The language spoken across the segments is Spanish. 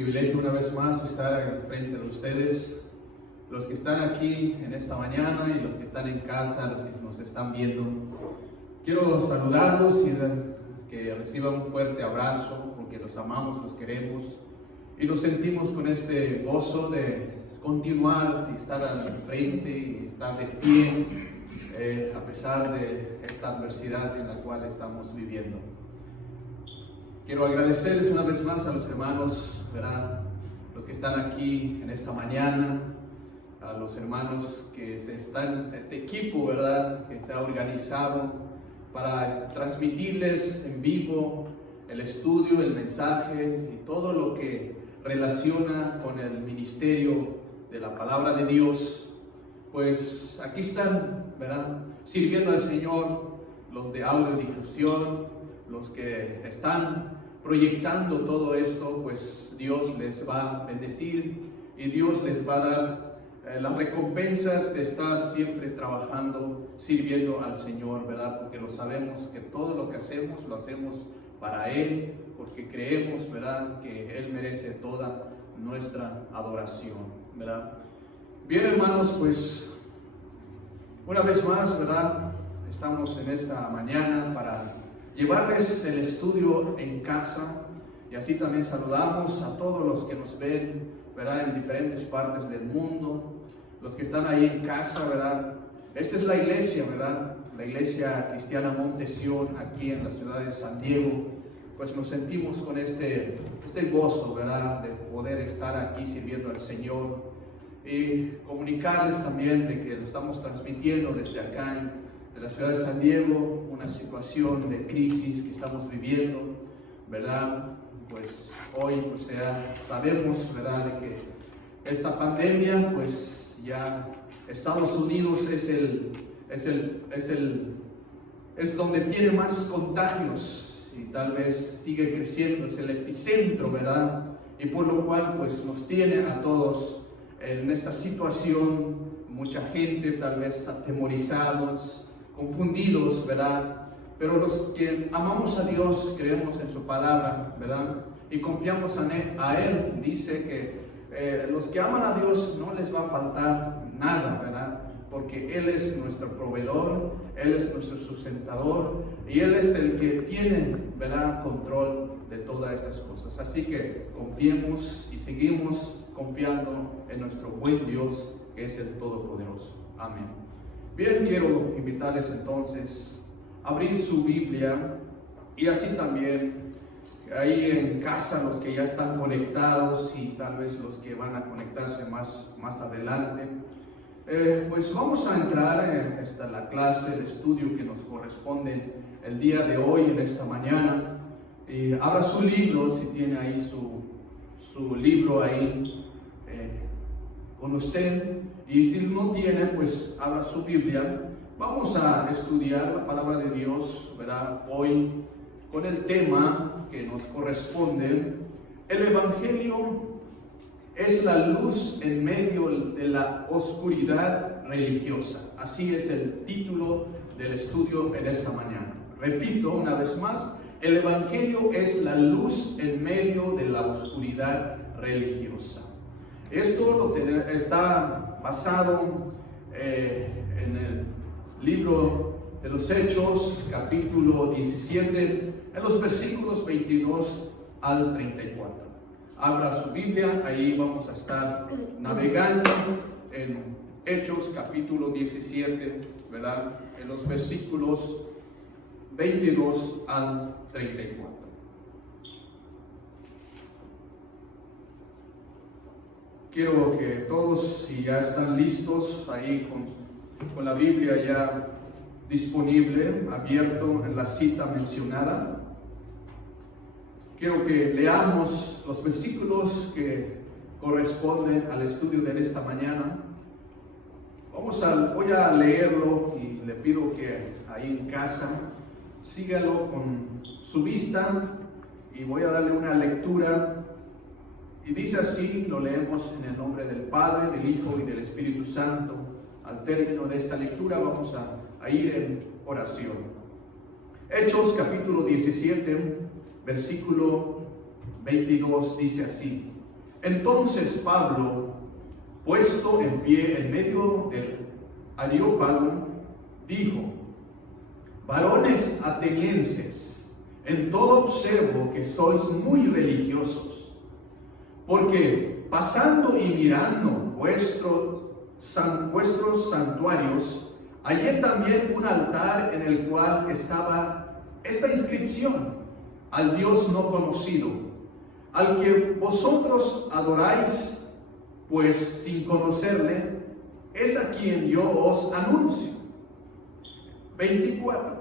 privilegio una vez más estar en frente de ustedes, los que están aquí en esta mañana y los que están en casa, los que nos están viendo. Quiero saludarlos y que reciban un fuerte abrazo, porque los amamos, los queremos y los sentimos con este gozo de continuar y estar al frente y estar de pie a pesar de esta adversidad en la cual estamos viviendo. Quiero agradecerles una vez más a los hermanos, ¿verdad?, los que están aquí en esta mañana, a los hermanos que este equipo, ¿verdad?, que se ha organizado para transmitirles en vivo el estudio, el mensaje y todo lo que relaciona con el ministerio de la palabra de Dios. Pues aquí están, ¿verdad?, sirviendo al Señor, los de audiodifusión, los que están proyectando todo esto. Pues Dios les va a bendecir y Dios les va a dar las recompensas de estar siempre trabajando, sirviendo al Señor, ¿verdad? Porque lo sabemos que todo lo que hacemos, lo hacemos para Él, porque creemos, ¿verdad?, que Él merece toda nuestra adoración, ¿verdad? Bien, hermanos, pues una vez más, ¿verdad?, estamos en esta mañana para llevarles el estudio en casa, y así también saludamos a todos los que nos ven, ¿verdad?, en diferentes partes del mundo, los que están ahí en casa, ¿verdad? Esta es la iglesia, ¿verdad?, la iglesia cristiana Monte Sión, aquí en la ciudad de San Diego. Pues nos sentimos con este gozo, ¿verdad?, de poder estar aquí sirviendo al Señor y comunicarles también de que lo estamos transmitiendo desde acá de la ciudad de San Diego, una situación de crisis que estamos viviendo, ¿verdad? Pues hoy sabemos, ¿verdad?, de que esta pandemia, pues ya Estados Unidos es donde tiene más contagios y tal vez sigue creciendo, es el epicentro, ¿verdad? Y por lo cual pues nos tiene a todos en esta situación, mucha gente tal vez atemorizados, confundidos, ¿verdad? Pero los que amamos a Dios, creemos en su palabra, ¿verdad?, y confiamos a Él, dice que los que aman a Dios no les va a faltar nada, ¿verdad?, porque Él es nuestro proveedor, Él es nuestro sustentador y Él es el que tiene, ¿verdad?, control de todas esas cosas. Así que confiemos y seguimos confiando en nuestro buen Dios, que es el Todopoderoso. Amén. Bien, quiero invitarles entonces a abrir su Biblia y así también ahí en casa, los que ya están conectados y tal vez los que van a conectarse más adelante, pues vamos a entrar en la clase, el estudio que nos corresponde el día de hoy, en esta mañana. Abra su libro, si tiene ahí su libro ahí con usted, y si no tiene, pues abra su Biblia. Vamos a estudiar la palabra de Dios, ¿verdad?, hoy con el tema que nos corresponde: el Evangelio es la luz en medio de la oscuridad religiosa. Así es el título del estudio en esta mañana. Repito una vez más: el Evangelio es la luz en medio de la oscuridad religiosa. Esto está basado en el libro de los Hechos, capítulo 17, en los versículos 22 al 34. Abra su Biblia, ahí vamos a estar navegando en Hechos, capítulo 17, ¿verdad?, en los versículos 22 al 34. Quiero que todos, si ya están listos, ahí con la Biblia ya disponible, abierto en la cita mencionada, quiero que leamos los versículos que corresponden al estudio de esta mañana. Voy a leerlo y le pido que ahí en casa sígalo con su vista y voy a darle una lectura. Y dice así, lo leemos en el nombre del Padre, del Hijo y del Espíritu Santo. Al término de esta lectura vamos a ir en oración. Hechos capítulo 17, versículo 22 dice así: Entonces Pablo, puesto en pie en medio del Areópago, dijo: varones atenienses, en todo observo que sois muy religiosos, porque pasando y mirando vuestros santuarios, hallé también un altar en el cual estaba esta inscripción: al Dios no conocido, al que vosotros adoráis, pues sin conocerle, es a quien yo os anuncio. 24.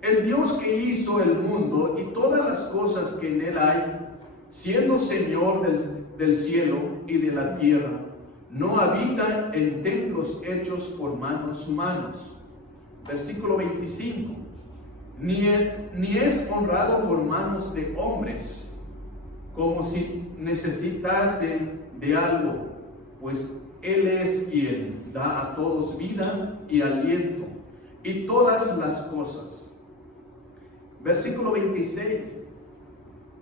El Dios que hizo el mundo y todas las cosas que en él hay, siendo Señor del cielo y de la tierra, no habita en templos hechos por manos humanas. Versículo 25. Ni es honrado por manos de hombres, como si necesitase de algo, pues Él es quien da a todos vida y aliento y todas las cosas. Versículo 26.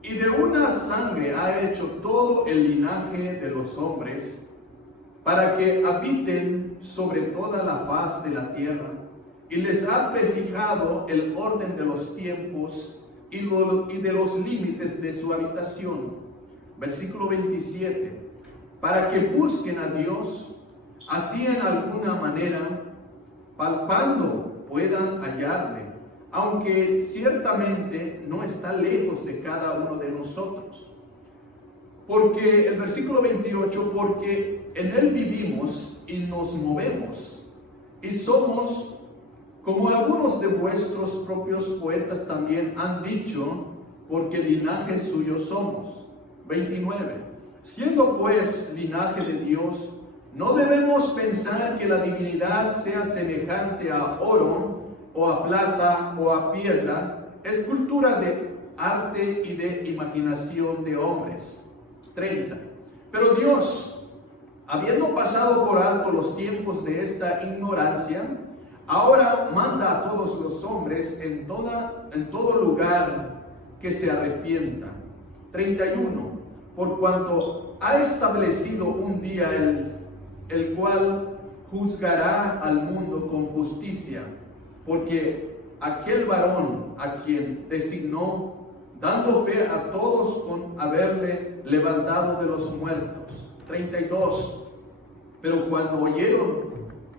Y de una sangre ha hecho todo el linaje de los hombres, para que habiten sobre toda la faz de la tierra, y les ha prefijado el orden de los tiempos y de los límites de su habitación. Versículo 27. Para que busquen a Dios, así en alguna manera, palpando, puedan hallarle, aunque ciertamente no está lejos de cada uno de nosotros. Porque el versículo 28, porque en él vivimos y nos movemos, y somos como algunos de vuestros propios poetas también han dicho, porque linaje suyo somos. 29. Siendo pues linaje de Dios, no debemos pensar que la divinidad sea semejante a oro, o a plata, o a piedra, escultura de arte y de imaginación de hombres. 30. Pero Dios, habiendo pasado por alto los tiempos de esta ignorancia, ahora manda a todos los hombres en todo lugar que se arrepientan. 31. Por cuanto ha establecido un día el cual juzgará al mundo con justicia, porque aquel varón a quien designó, dando fe a todos con haberle levantado de los muertos. 32. Pero cuando oyeron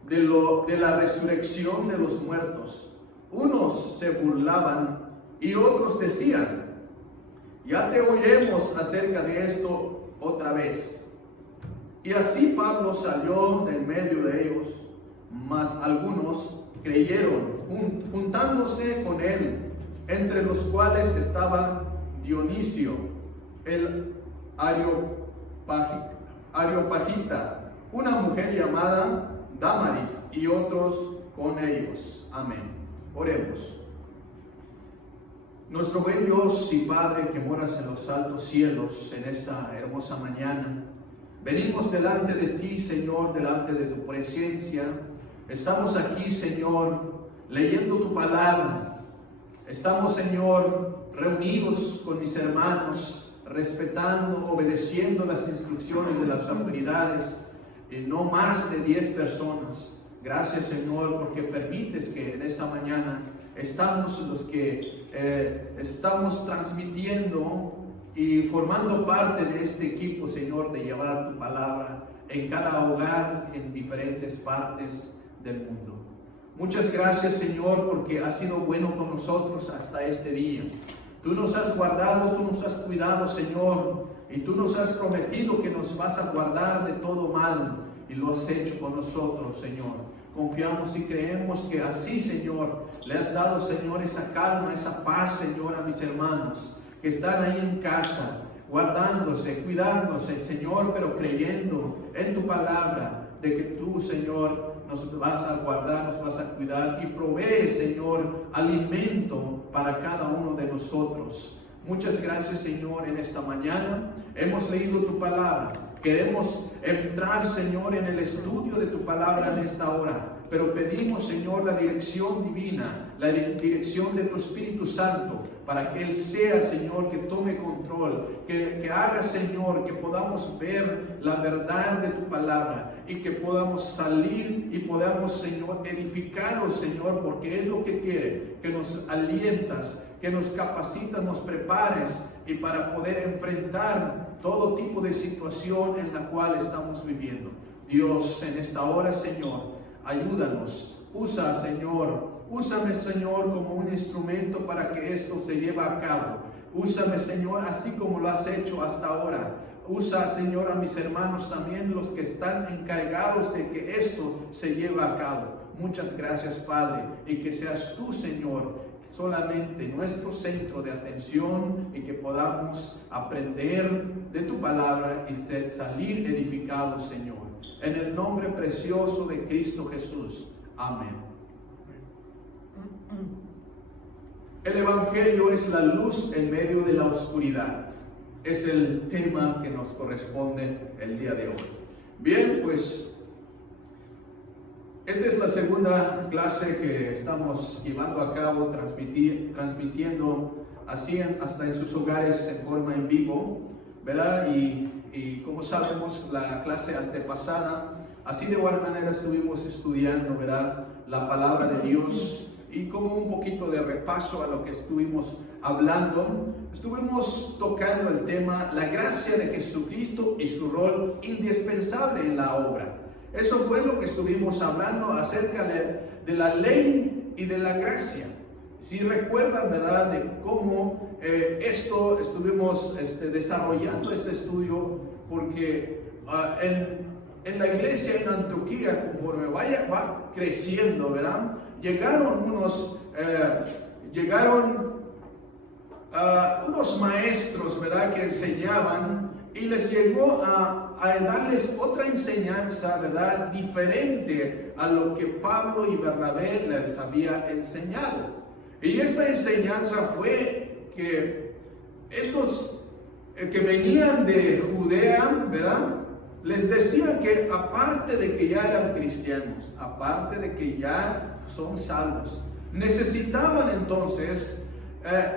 de la resurrección de los muertos, unos se burlaban y otros decían: ya te oiremos acerca de esto otra vez. Y así Pablo salió del medio de ellos, mas algunos creyeron, juntándose con él, entre los cuales estaba Dionisio, el Areopagita, una mujer llamada Dámaris, y otros con ellos. Amén. Oremos. Nuestro buen Dios y Padre que moras en los altos cielos, en esta hermosa mañana, venimos delante de ti, Señor, delante de tu presencia. Estamos aquí, Señor, leyendo tu palabra. Estamos, Señor, reunidos con mis hermanos, respetando, obedeciendo las instrucciones de las autoridades, y no más de 10 personas. Gracias, Señor, porque permites que en esta mañana estamos los que estamos transmitiendo y formando parte de este equipo, Señor, de llevar tu palabra en cada hogar, en diferentes partes del mundo. Muchas gracias, Señor, porque has sido bueno con nosotros hasta este día. Tú nos has guardado, tú nos has cuidado, Señor, y tú nos has prometido que nos vas a guardar de todo mal, y lo has hecho con nosotros, Señor. Confiamos y creemos que así, Señor, le has dado, Señor, esa calma, esa paz, Señor, a mis hermanos que están ahí en casa, guardándose, cuidándose, Señor, pero creyendo en tu palabra, de que tú, Señor, nos vas a guardar, nos vas a cuidar y provee, Señor, alimento para cada uno de nosotros. Muchas gracias, Señor, en esta mañana. Hemos leído tu palabra. Queremos entrar, Señor, en el estudio de tu palabra en esta hora. Pero pedimos, Señor, la dirección divina, la dirección de tu Espíritu Santo, para que Él sea, Señor, que tome control, que haga, Señor, que podamos ver la verdad de tu palabra y que podamos salir y podamos, Señor, edificaros, Señor, porque es lo que quiere, que nos alientas, que nos capacitas, nos prepares y para poder enfrentar todo tipo de situación en la cual estamos viviendo. Dios, en esta hora, Señor, ayúdanos, úsame, Señor, como un instrumento para que esto se lleve a cabo. Úsame, Señor, así como lo has hecho hasta ahora. Usa, Señor, a mis hermanos también, los que están encargados de que esto se lleve a cabo. Muchas gracias, Padre, y que seas tú, Señor, solamente nuestro centro de atención y que podamos aprender de tu palabra y salir edificados, Señor. En el nombre precioso de Cristo Jesús. Amén. El Evangelio es la luz en medio de la oscuridad. Es el tema que nos corresponde el día de hoy. Bien, pues esta es la segunda clase que estamos llevando a cabo, transmitiendo así hasta en sus hogares en forma en vivo, ¿verdad? Y como sabemos, la clase antepasada, así de igual manera estuvimos estudiando, ¿verdad?, la palabra de Dios, y como un poquito de repaso a lo que estuvimos hablando, estuvimos tocando el tema, la gracia de Jesucristo y su rol indispensable en la obra. Eso fue lo que estuvimos hablando acerca de la ley y de la gracia. Si recuerdan, ¿verdad?, de cómo estuvimos desarrollando este estudio, porque en la iglesia en Antioquía, conforme va creciendo, ¿verdad?, llegaron unos maestros, ¿verdad?, que enseñaban, y les llegó a darles otra enseñanza, ¿verdad?, diferente a lo que Pablo y Bernabé les había enseñado. Y esta enseñanza fue que estos que venían de Judea, ¿verdad?, les decían que aparte de que ya eran cristianos, aparte de que ya son salvos, necesitaban entonces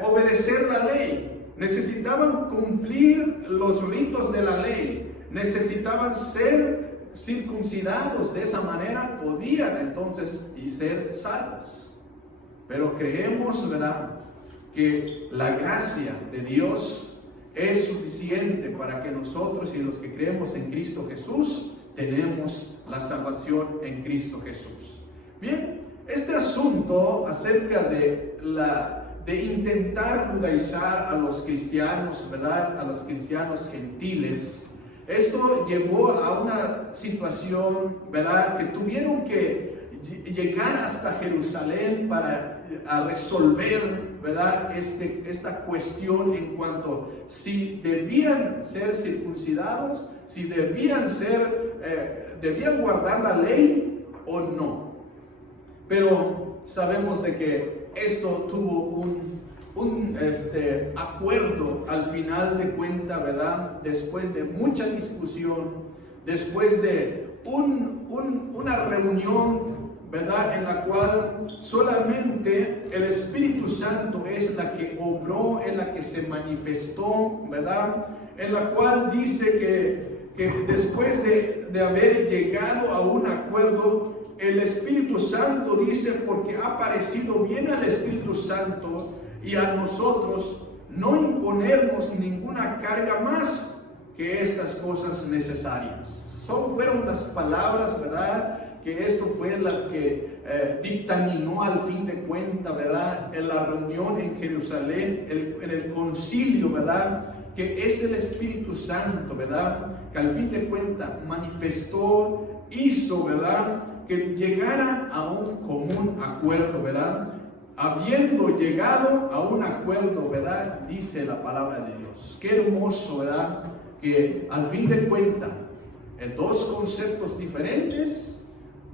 obedecer la ley, necesitaban cumplir los ritos de la ley, necesitaban ser circuncidados. De esa manera podían entonces ser salvos. Pero creemos, ¿verdad?, que la gracia de Dios es suficiente para que nosotros y los que creemos en Cristo Jesús tenemos la salvación en Cristo Jesús. Bien, este asunto acerca de intentar judaizar a los cristianos, ¿verdad?, a los cristianos gentiles, esto llevó a una situación, ¿verdad?, que tuvieron que llegar hasta Jerusalén para resolver, ¿verdad?, esta cuestión en cuanto si debían ser circuncidados, si debían guardar la ley o no. Pero sabemos de que esto tuvo un acuerdo al final de cuentas, ¿verdad?, después de mucha discusión, después de una reunión, ¿verdad?, en la cual solamente el Espíritu Santo es la que obró, en la que se manifestó, ¿verdad?, en la cual dice que después de haber llegado a un acuerdo, el Espíritu Santo dice, porque ha parecido bien al Espíritu Santo y a nosotros no imponernos ninguna carga más que estas cosas necesarias. Fueron las palabras, ¿verdad?, que esto fue las que dictaminó al fin de cuentas, ¿verdad?, en la reunión en Jerusalén, en el concilio, ¿verdad?, que es el Espíritu Santo, ¿verdad?, que al fin de cuentas manifestó, hizo, ¿verdad?, que llegaran a un común acuerdo, ¿verdad? Habiendo llegado a un acuerdo, ¿verdad?, dice la palabra de Dios. Qué hermoso, ¿verdad?, que al fin de cuentas, dos conceptos diferentes,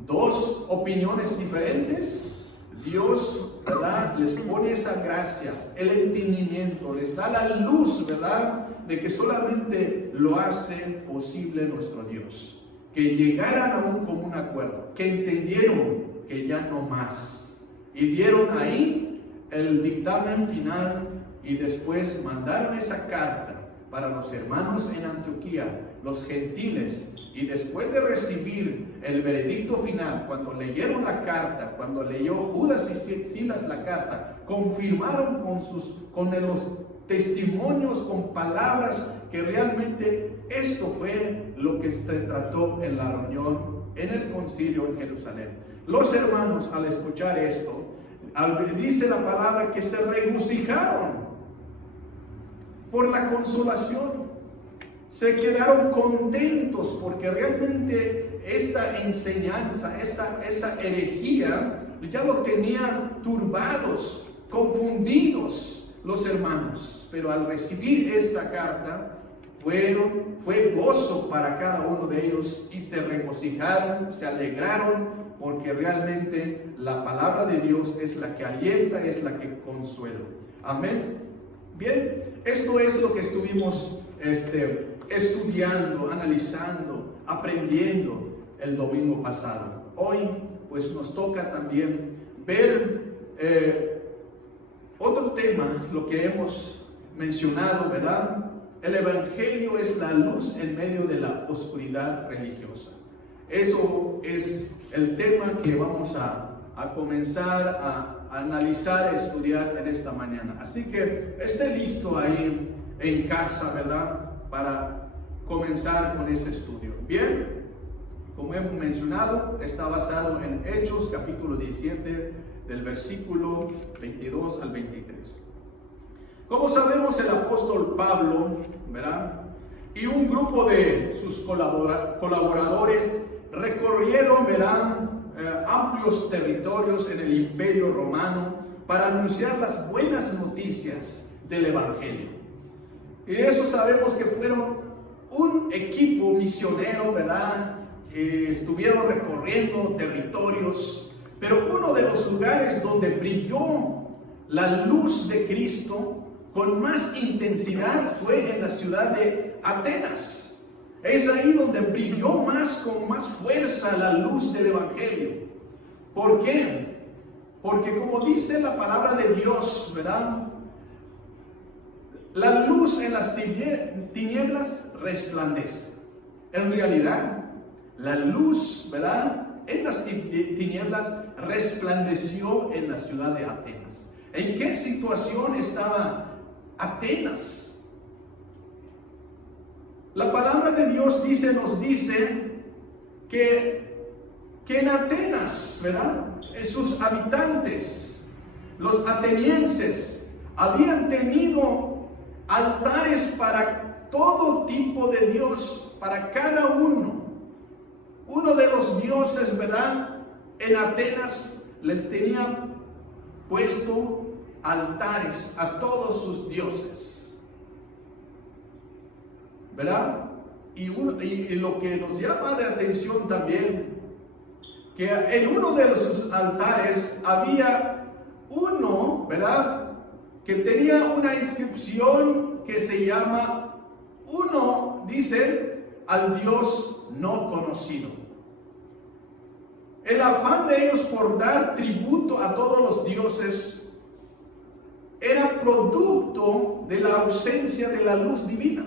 dos opiniones diferentes, Dios, ¿verdad?, les pone esa gracia, el entendimiento, les da la luz, ¿verdad?, de que solamente lo hace posible nuestro Dios. Que llegaran a un común acuerdo, que entendieron que ya no más. Y dieron ahí el dictamen final y después mandaron esa carta para los hermanos en Antioquía, los gentiles. Y después de recibir el veredicto final, cuando leyeron la carta, cuando leyó Judas y Silas la carta, confirmaron con los testimonios, con palabras, que realmente esto fue lo que se trató en la reunión, en el concilio en Jerusalén. Los hermanos, al escuchar esto, dice la palabra que se regocijaron por la consolación. Se quedaron contentos porque realmente esta enseñanza, esa herejía, ya lo tenían turbados, confundidos los hermanos. Pero al recibir esta carta, fue gozo para cada uno de ellos y se regocijaron, se alegraron, porque realmente la palabra de Dios es la que alienta, es la que consuela. Amén. Bien, esto es lo que estuvimos estudiando, analizando, aprendiendo el domingo pasado. Hoy pues nos toca también ver otro tema, lo que hemos mencionado, ¿verdad? El Evangelio es la luz en medio de la oscuridad religiosa. Eso es el tema que vamos a comenzar a analizar, a estudiar en esta mañana. Así que esté listo ahí en casa, ¿verdad? Para comenzar con ese estudio. Bien, como hemos mencionado, está basado en Hechos, capítulo 17, del versículo 22 al 23. Como sabemos, el apóstol Pablo, ¿verdad? Y un grupo de sus colaboradores recorrieron, ¿verdad? Amplios territorios en el Imperio Romano para anunciar las buenas noticias del Evangelio. Y de eso sabemos que fueron un equipo misionero, ¿verdad? Estuvieron recorriendo territorios, pero uno de los lugares donde brilló la luz de Cristo con más intensidad fue en la ciudad de Atenas. Es ahí donde brilló con más fuerza la luz del Evangelio. ¿Por qué? Porque como dice la palabra de Dios, ¿verdad? La luz en las tinieblas resplandece. En realidad, la luz, ¿verdad? En las tinieblas resplandeció en la ciudad de Atenas. ¿En qué situación estaba Atenas? La palabra de Dios nos dice que en Atenas, ¿verdad? Sus habitantes, los atenienses, habían tenido altares para todo tipo de Dios, para cada uno. Uno de los dioses, ¿verdad? En Atenas les tenía puesto altares a todos sus dioses, ¿verdad? Y lo que nos llama de atención también, que en uno de sus altares había uno, ¿verdad? Que tenía una inscripción que se llama, uno dice, al Dios no conocido. El afán de ellos por dar tributo a todos los dioses era producto de la ausencia de la luz divina.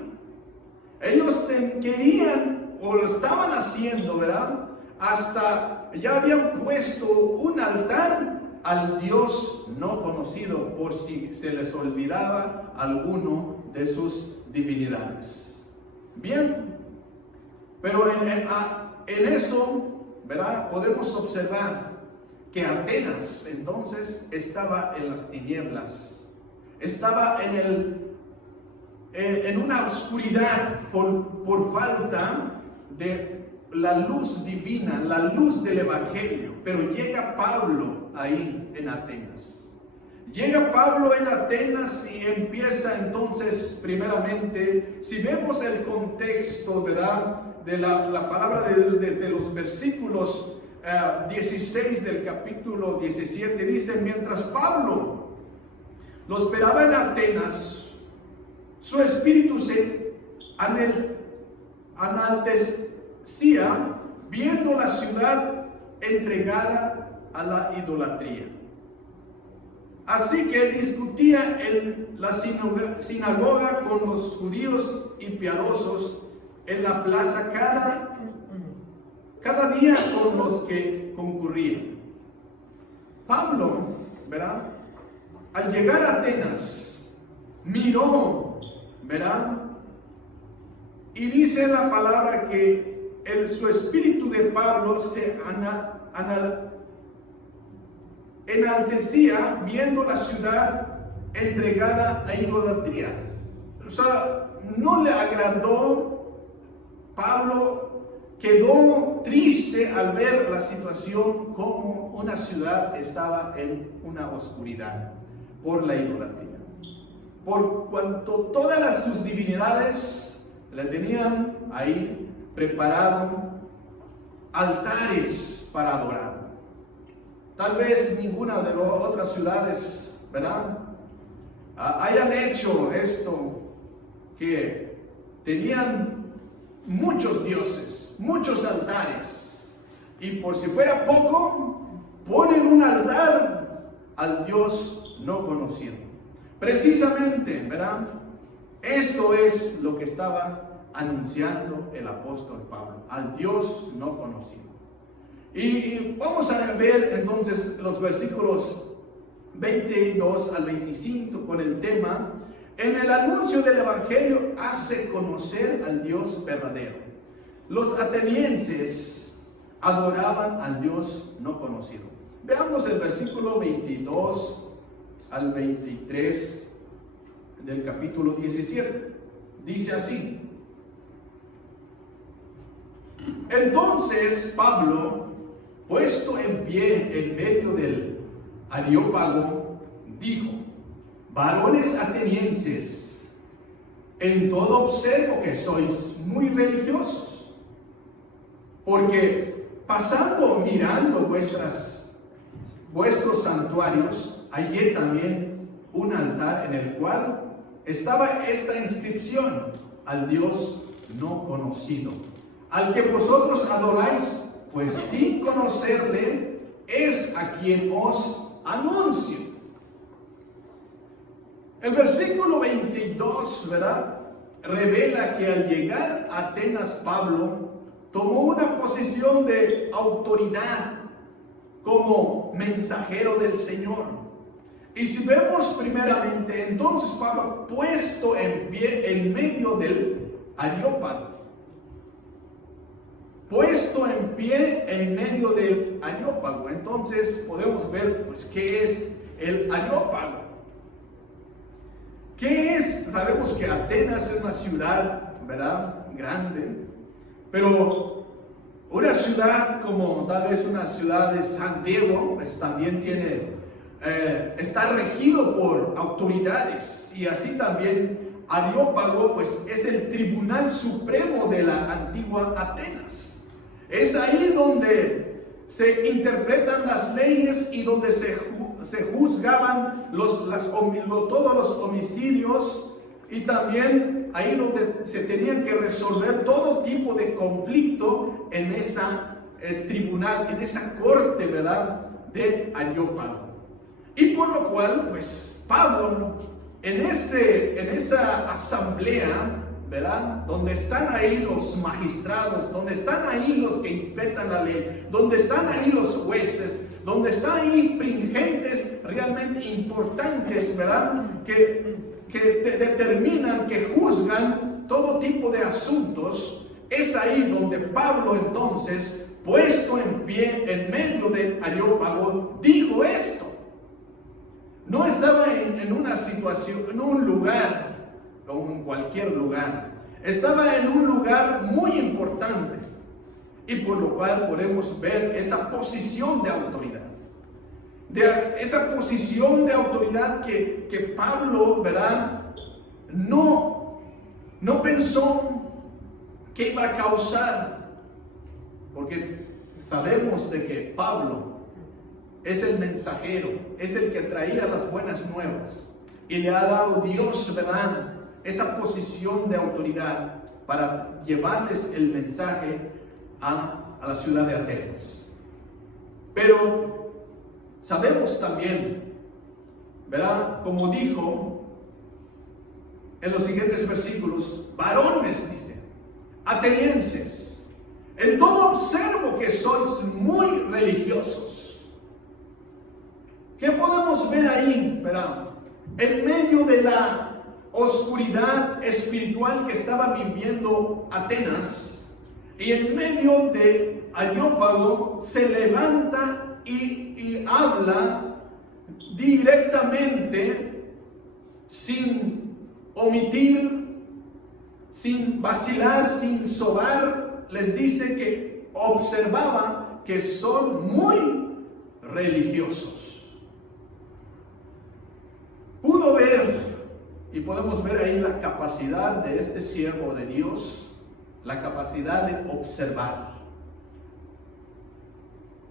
Ellos querían, o lo estaban haciendo, ¿verdad? Hasta ya habían puesto un altar al Dios no conocido, por si se les olvidaba alguno de sus divinidades. Bien, pero en eso, ¿verdad? Podemos observar que Atenas entonces estaba en las tinieblas, estaba en una oscuridad por falta de la luz divina, la luz del Evangelio. Pero llega Pablo ahí en Atenas. Llega Pablo en Atenas y empieza entonces, primeramente, si vemos el contexto, ¿verdad? De la palabra de Dios desde los versículos 16 del capítulo 17, dice: mientras Pablo lo esperaba en Atenas, Su espíritu se enaltecía viendo la ciudad entregada a la idolatría. Así que discutía en la sinagoga con los judíos impiadosos en la plaza cada día con los que concurrían. Pablo, ¿verdad? Al llegar a Atenas, miró, ¿verdad? Y dice la palabra que su espíritu de Pablo se enaltecía viendo la ciudad entregada a idolatría. O sea, no le agradó. Pablo quedó triste al ver la situación, como una ciudad estaba en una oscuridad por la idolatría. Por cuanto todas sus divinidades le tenían ahí preparado altares para adorar. Tal vez ninguna de las otras ciudades, ¿verdad?, hayan hecho esto, que tenían muchos dioses, muchos altares, y por si fuera poco, ponen un altar al Dios no conocido. Precisamente, ¿verdad? Esto es lo que estaba anunciando el apóstol Pablo, al Dios no conocido. Y vamos a ver entonces los versículos 22 al 25 con el tema: en el anuncio del Evangelio hace conocer al Dios verdadero. Los atenienses adoraban al Dios no conocido. Veamos el versículo 22 al 23 del capítulo 17. Dice así: entonces Pablo, puesto en pie en medio del Areópago, dijo: varones atenienses, en todo observo que sois muy religiosos, porque pasando mirando vuestros santuarios, hallé también un altar en el cual estaba esta inscripción: al Dios no conocido, al que vosotros adoráis, pues sin conocerle es a quien os anuncio. El versículo 22, ¿verdad?, revela que al llegar a Atenas, Pablo tomó una posición de autoridad como mensajero del Señor. Y si vemos primeramente, entonces Pablo, puesto en pie en medio del Areópago, puesto en pie en medio del Areópago. Entonces podemos ver, pues, qué es el Areópago. ¿Qué es? Sabemos que Atenas es una ciudad, ¿verdad?, grande, pero una ciudad como tal vez una ciudad de San Diego, pues también está regido por autoridades, y así también Areópago, pues, es el tribunal supremo de la antigua Atenas. Es ahí donde se interpretan las leyes y donde se juzgaban todos los homicidios, y también ahí donde se tenían que resolver todo tipo de conflicto en esa tribunal, en esa corte, ¿verdad?, de Areópago. Y por lo cual, pues, Pablo en esa asamblea, ¿verdad?, donde están ahí los magistrados, donde están ahí los que interpretan la ley, donde están ahí los jueces, donde están ahí dirigentes realmente importantes, ¿verdad?, que determinan, que juzgan todo tipo de asuntos. Es ahí donde Pablo, entonces, puesto en pie en medio del Areópago, dijo esto. No estaba en una situación, en un lugar, como en cualquier lugar. Estaba en un lugar muy importante, y por lo cual podemos ver esa posición de autoridad. Esa posición de autoridad que Pablo, ¿verdad?, no pensó que iba a causar, porque sabemos de que Pablo es el mensajero, es el que traía las buenas nuevas, y le ha dado Dios, ¿verdad?, esa posición de autoridad para llevarles el mensaje a la ciudad de Atenas. Pero sabemos también, ¿verdad? Como dijo en los siguientes versículos, varones, dice, atenienses, en todo observo que sois muy religiosos. ¿Qué podemos ver ahí, verdad? En medio de la oscuridad espiritual que estaba viviendo Atenas, y en medio de Areópago, se levanta y habla directamente, sin omitir, sin vacilar, sin sobar. Les dice que observaba que son muy religiosos. Pudo ver, y podemos ver ahí la capacidad de este siervo de Dios, la capacidad de observar.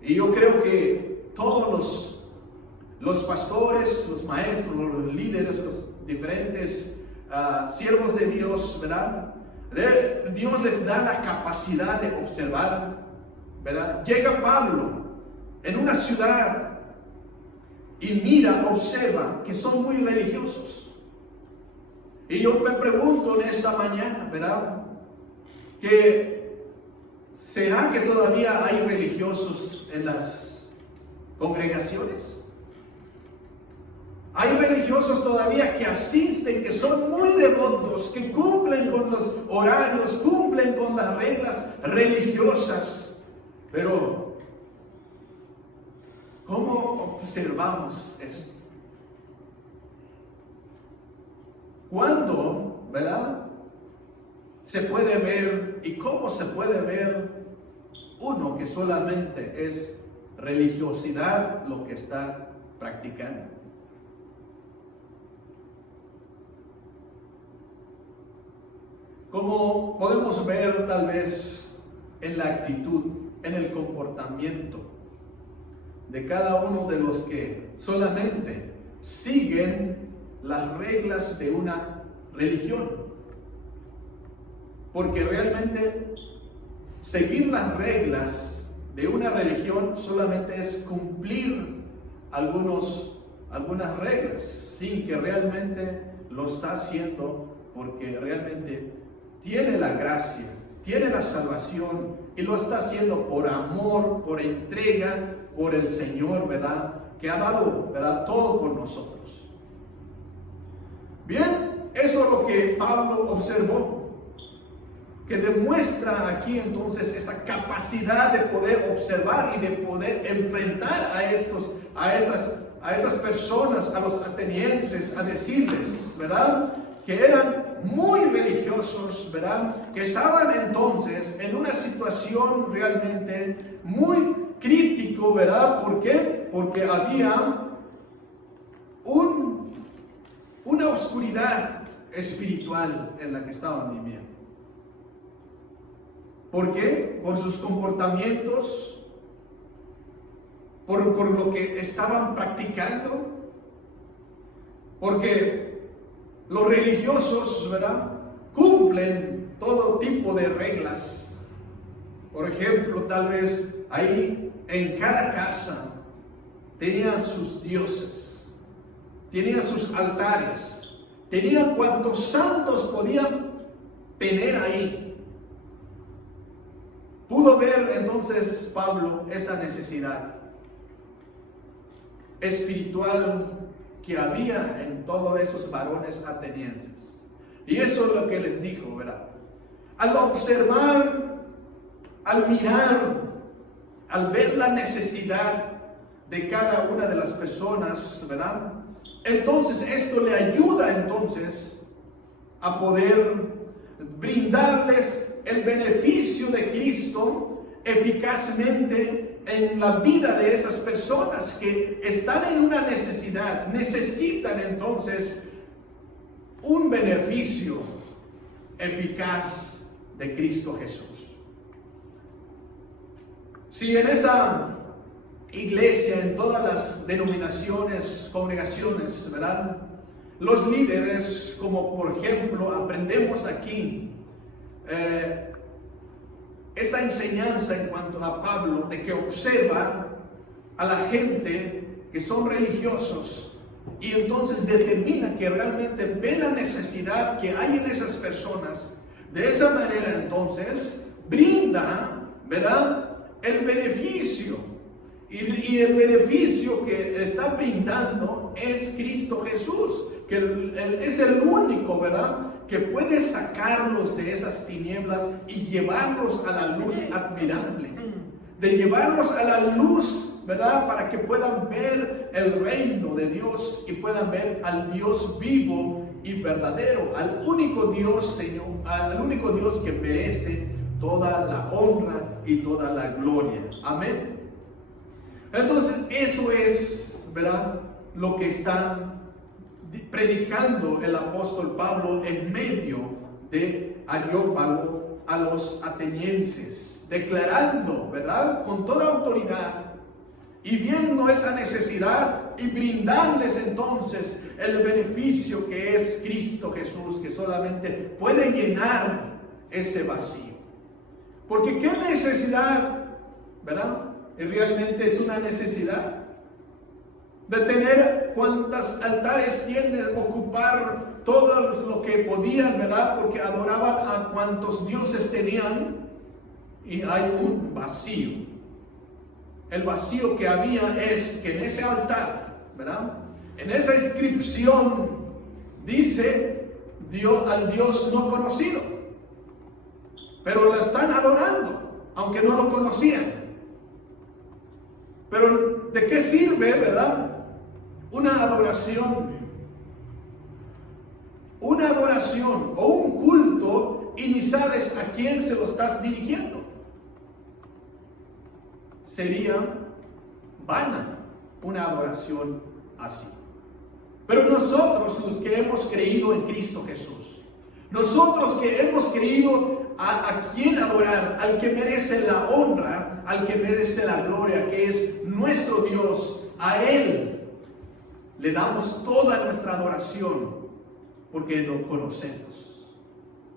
Y yo creo que todos los pastores, los maestros, los líderes, los diferentes siervos de Dios, ¿verdad? Dios les da la capacidad de observar, ¿verdad? Llega Pablo en una ciudad y mira, observa que son muy religiosos. Y yo me pregunto en esta mañana, ¿verdad? Que ¿será que todavía hay religiosos en las congregaciones? Hay religiosos todavía que asisten, que son muy devotos, que cumplen con los horarios, cumplen con las reglas religiosas. Pero, ¿cómo observamos esto? ¿Cuándo, verdad? Se puede ver, y cómo se puede ver uno que solamente es religiosidad lo que está practicando? Como podemos ver tal vez en la actitud, en el comportamiento de cada uno de los que solamente siguen las reglas de una religión. Porque realmente seguir las reglas de una religión solamente es cumplir algunas reglas, sin que realmente lo está haciendo porque realmente tiene la gracia, tiene la salvación y lo está haciendo por amor, por entrega, por el Señor, ¿verdad? Que ha dado, ¿verdad? Todo por nosotros. Bien, eso es lo que Pablo observó, que demuestra aquí entonces esa capacidad de poder observar y de poder enfrentar a estas personas, a los atenienses, a decirles, ¿verdad? Que eran muy religiosos, ¿verdad? Que estaban entonces en una situación realmente muy crítico, ¿verdad? ¿Por qué? Porque había una oscuridad espiritual en la que estaban viviendo. ¿Por qué? Por sus comportamientos, por lo que estaban practicando, porque los religiosos, ¿verdad? Cumplen todo tipo de reglas. Por ejemplo, tal vez ahí en cada casa tenían sus dioses, tenían sus altares, tenían cuantos santos podían tener ahí. Pudo ver entonces Pablo esa necesidad espiritual que había en todos esos varones atenienses. Y eso es lo que les dijo, ¿verdad? Al observar, al mirar, al ver la necesidad de cada una de las personas, ¿verdad? Entonces esto le ayuda entonces a poder brindarles el beneficio de Cristo eficazmente en la vida de esas personas que están en una necesidad, necesitan entonces un beneficio eficaz de Cristo Jesús. Si en esta iglesia, en todas las denominaciones, congregaciones, ¿verdad? los líderes, como por ejemplo aprendemos aquí esta enseñanza en cuanto a Pablo, de que observa a la gente que son religiosos y entonces determina que realmente ve la necesidad que hay en esas personas. De esa manera entonces brinda, ¿verdad?, el beneficio. Y el beneficio que está brindando es Cristo Jesús, que Él es el único, ¿verdad?, que puede sacarlos de esas tinieblas y llevarlos a la luz admirable. De llevarlos a la luz, ¿verdad?, para que puedan ver el reino de Dios y puedan ver al Dios vivo y verdadero, al único Dios, Señor, al único Dios que merece toda la honra y toda la gloria. Amén. Entonces, eso es, ¿verdad?, lo que está predicando el apóstol Pablo en medio de Areópago a los atenienses, declarando, ¿verdad?, con toda autoridad y viendo esa necesidad y brindarles entonces el beneficio que es Cristo Jesús, que solamente puede llenar ese vacío. Porque qué necesidad, ¿verdad?, realmente es una necesidad de tener cuantos altares tienen, ocupar todo lo que podían, ¿verdad?, porque adoraban a cuantos dioses tenían, y hay un vacío. El vacío que había es que en ese altar, ¿verdad?, en esa inscripción dice al Dios no conocido, pero lo están adorando, aunque no lo conocían. Pero ¿de qué sirve, verdad, una adoración o un culto y ni sabes a quién se lo estás dirigiendo? Sería vana una adoración así. Pero nosotros, los que hemos creído en Cristo Jesús, nosotros que hemos creído a quien adorar, al que merece la honra, al que merece la gloria, que es nuestro Dios, a Él le damos toda nuestra adoración, porque lo conocemos.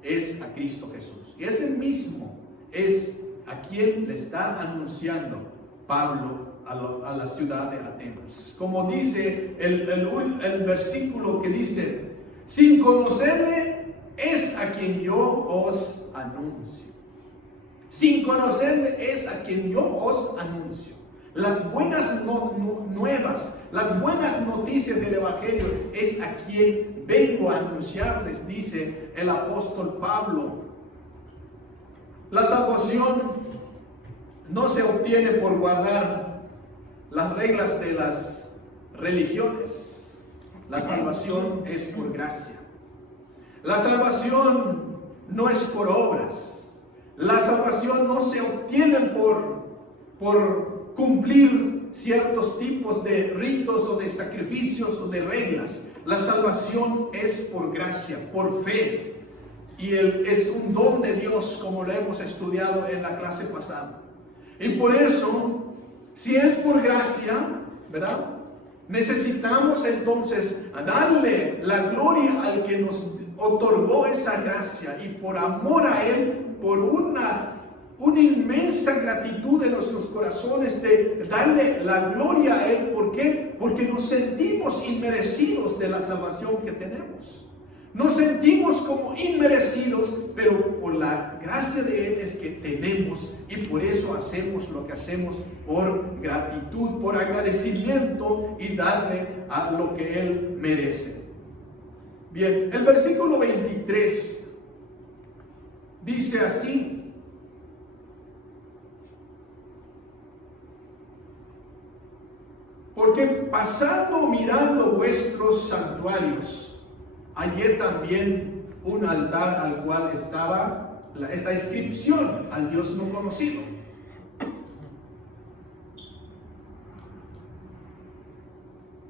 Es a Cristo Jesús. Y ese mismo es a quien le está anunciando Pablo a la ciudad de Atenas. Como dice el versículo que dice, sin conocerle es a quien yo os anuncio. Sin conocerle es a quien yo os anuncio. Las buenas nuevas, las buenas noticias del Evangelio es a quien vengo a anunciarles, dice el apóstol Pablo. La salvación no se obtiene por guardar las reglas de las religiones. La salvación es por gracia. La salvación no es por obras. La salvación no se obtiene por cumplir ciertos tipos de ritos o de sacrificios o de reglas. La salvación es por gracia, por fe. Y es un don de Dios, como lo hemos estudiado en la clase pasada. Y por eso, si es por gracia, ¿verdad?, necesitamos entonces darle la gloria al que nos otorgó esa gracia, y por amor a Él, por una inmensa gratitud en nuestros corazones, de darle la gloria a Él. ¿Por qué? Porque nos sentimos inmerecidos de la salvación que tenemos. Nos sentimos como inmerecidos, pero por la gracia de Él es que tenemos, y por eso hacemos lo que hacemos, por gratitud, por agradecimiento, y darle a lo que Él merece. Bien, el versículo 23 dice así: porque pasando mirando vuestros santuarios, hallé también un altar al cual estaba esa inscripción, al Dios no conocido.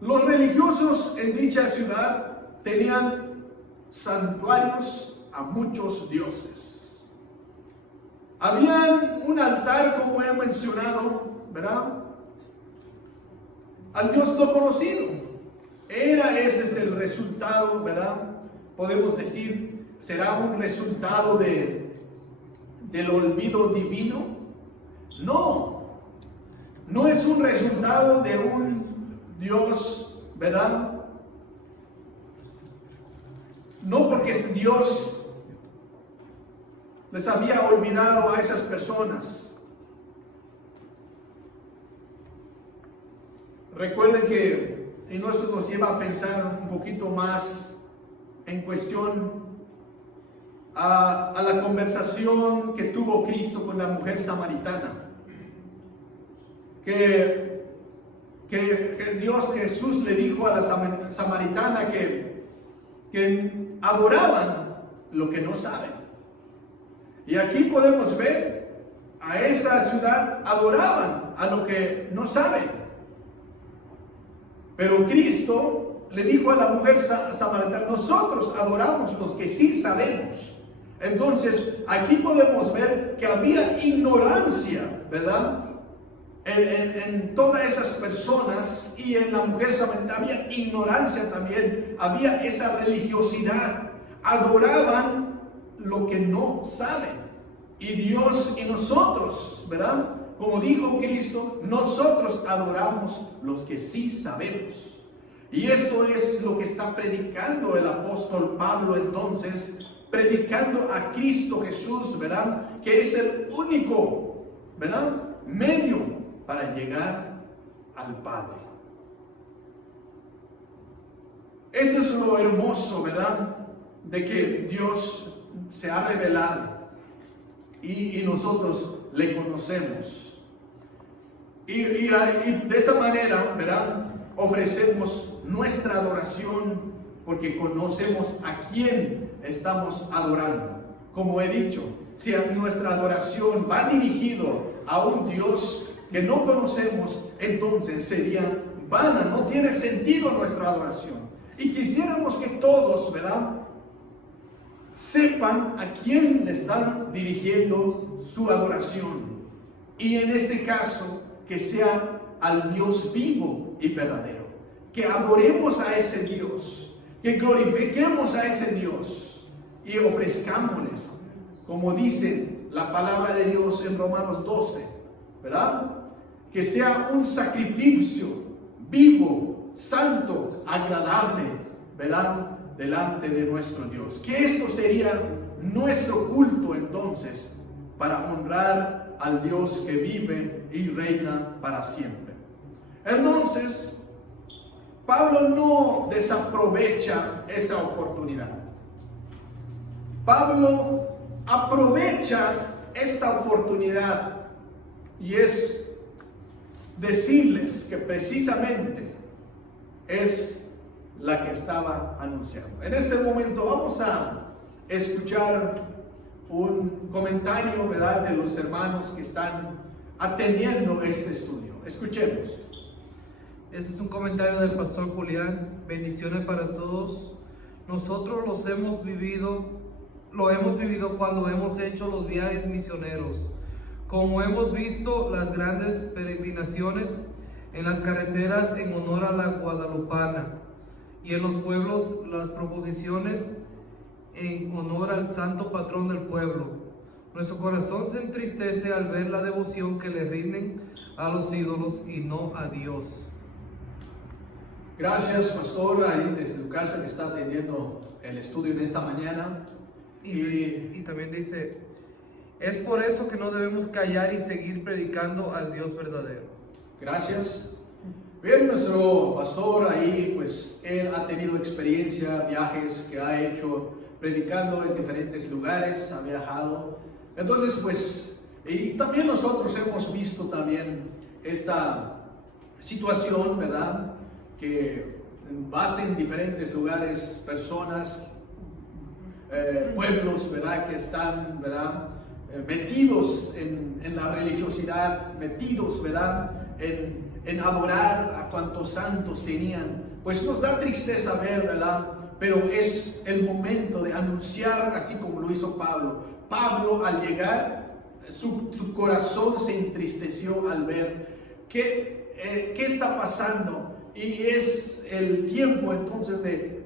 Los religiosos en dicha ciudad tenían santuarios a muchos dioses. Habían un altar, como he mencionado, ¿verdad?, al Dios no conocido. Ese es el resultado, ¿verdad? Podemos decir, ¿será un resultado del olvido divino? No, no es un resultado de un Dios, ¿verdad? No porque Dios les había olvidado a esas personas. Recuerden que y eso nos lleva a pensar un poquito más en cuestión a la conversación que tuvo Cristo con la mujer samaritana. Que Dios Jesús le dijo a la samaritana que adoraban lo que no saben. Y aquí podemos ver a esa ciudad adoraban a lo que no saben. Pero Cristo le dijo a la mujer samaritana, nosotros adoramos los que sí sabemos. Entonces, aquí podemos ver que había ignorancia, ¿verdad? En todas esas personas y en la mujer samaritana había ignorancia también, había esa religiosidad. Adoraban lo que no saben. Y Dios y nosotros, ¿verdad? Como dijo Cristo, nosotros adoramos los que sí sabemos. Y esto es lo que está predicando el apóstol Pablo entonces, predicando a Cristo Jesús, ¿verdad? Que es el único, ¿verdad? Medio para llegar al Padre. Eso es lo hermoso, ¿verdad? De que Dios se ha revelado y nosotros le conocemos. Y de esa manera, ¿verdad? Ofrecemos nuestra adoración porque conocemos a quién estamos adorando. Como he dicho, si nuestra adoración va dirigido a un Dios que no conocemos, entonces sería vana, no tiene sentido nuestra adoración. Y quisiéramos que todos, ¿verdad?, sepan a quién le están dirigiendo su adoración. Y en este caso, que sea al Dios vivo y verdadero. Que adoremos a ese Dios, que glorifiquemos a ese Dios y ofrezcámosles, como dice la palabra de Dios en Romanos 12, ¿verdad? Que sea un sacrificio vivo, santo, agradable, ¿verdad? Delante de nuestro Dios. Que esto sería nuestro culto entonces para honrar al Dios que vive y reina para siempre. Entonces, Pablo no desaprovecha esa oportunidad. Pablo aprovecha esta oportunidad y es decirles que precisamente es la que estaba anunciando. En este momento vamos a escuchar un comentario, ¿verdad?, de los hermanos que están atendiendo este estudio. Escuchemos. Este es un comentario del pastor Julián. Bendiciones para todos. Nosotros lo hemos vivido cuando hemos hecho los viajes misioneros. Como hemos visto las grandes peregrinaciones en las carreteras en honor a la guadalupana y en los pueblos las proposiciones en honor al santo patrón del pueblo. Nuestro corazón se entristece al ver la devoción que le rinden a los ídolos y no a Dios. Gracias, pastor, ahí desde tu casa que está atendiendo el estudio en esta mañana. Y también dice, es por eso que no debemos callar y seguir predicando al Dios verdadero. Gracias. Bien, nuestro pastor ahí, pues él ha tenido experiencia, viajes que ha hecho predicando en diferentes lugares, ha viajado. Entonces, pues, y también nosotros hemos visto también esta situación, ¿verdad?, que vas en diferentes lugares, personas, pueblos, ¿verdad?, que están, ¿verdad?, metidos en la religiosidad, metidos, ¿verdad?, en adorar a cuantos santos tenían. Pues nos da tristeza ver, ¿verdad?, pero es el momento de anunciar, así como lo hizo Pablo. Pablo, al llegar, su corazón se entristeció al ver qué está pasando, y es el tiempo entonces de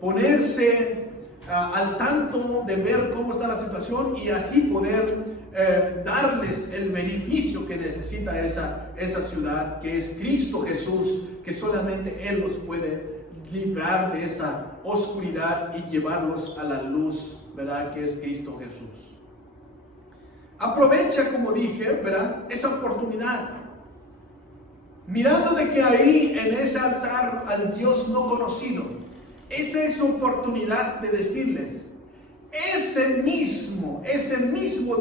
ponerse al tanto de ver cómo está la situación y así poder darles el beneficio que necesita esa ciudad, que es Cristo Jesús, que solamente Él los puede librar de esa oscuridad y llevarlos a la luz, ¿verdad? Que es Cristo Jesús. Aprovecha, como dije, ¿verdad? Esa oportunidad. Mirando de que ahí en ese altar al Dios no conocido, esa es su oportunidad de decirles, ese mismo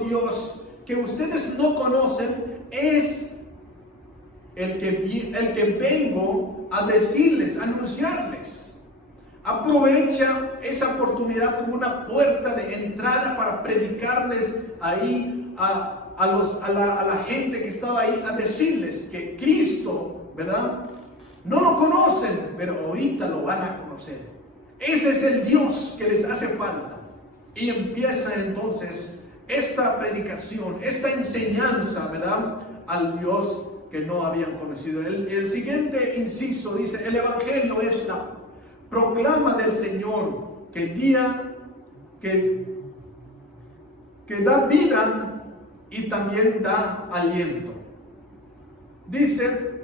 Dios que ustedes no conocen es el que vengo a decirles, a anunciarles. Aprovecha esa oportunidad como una puerta de entrada para predicarles ahí a la gente que estaba ahí, a decirles que Cristo, ¿verdad? No lo conocen, pero ahorita lo van a conocer. Ese es el Dios que les hace falta. Y empieza entonces esta predicación, esta enseñanza, ¿verdad? Al Dios que no habían conocido. El siguiente inciso dice, el Evangelio es la proclama del Señor que da vida y también da aliento. Dice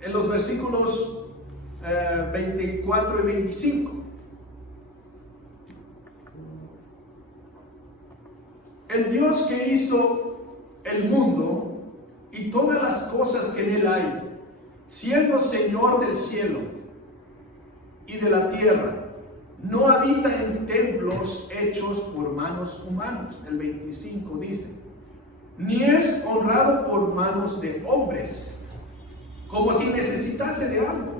en los versículos 24 y 25. El Dios que hizo el mundo y todas las cosas que en él hay, siendo Señor del cielo y de la tierra, no habita en templos hechos por manos humanos. El 25 dice, ni es honrado por manos de hombres, como si necesitase de algo,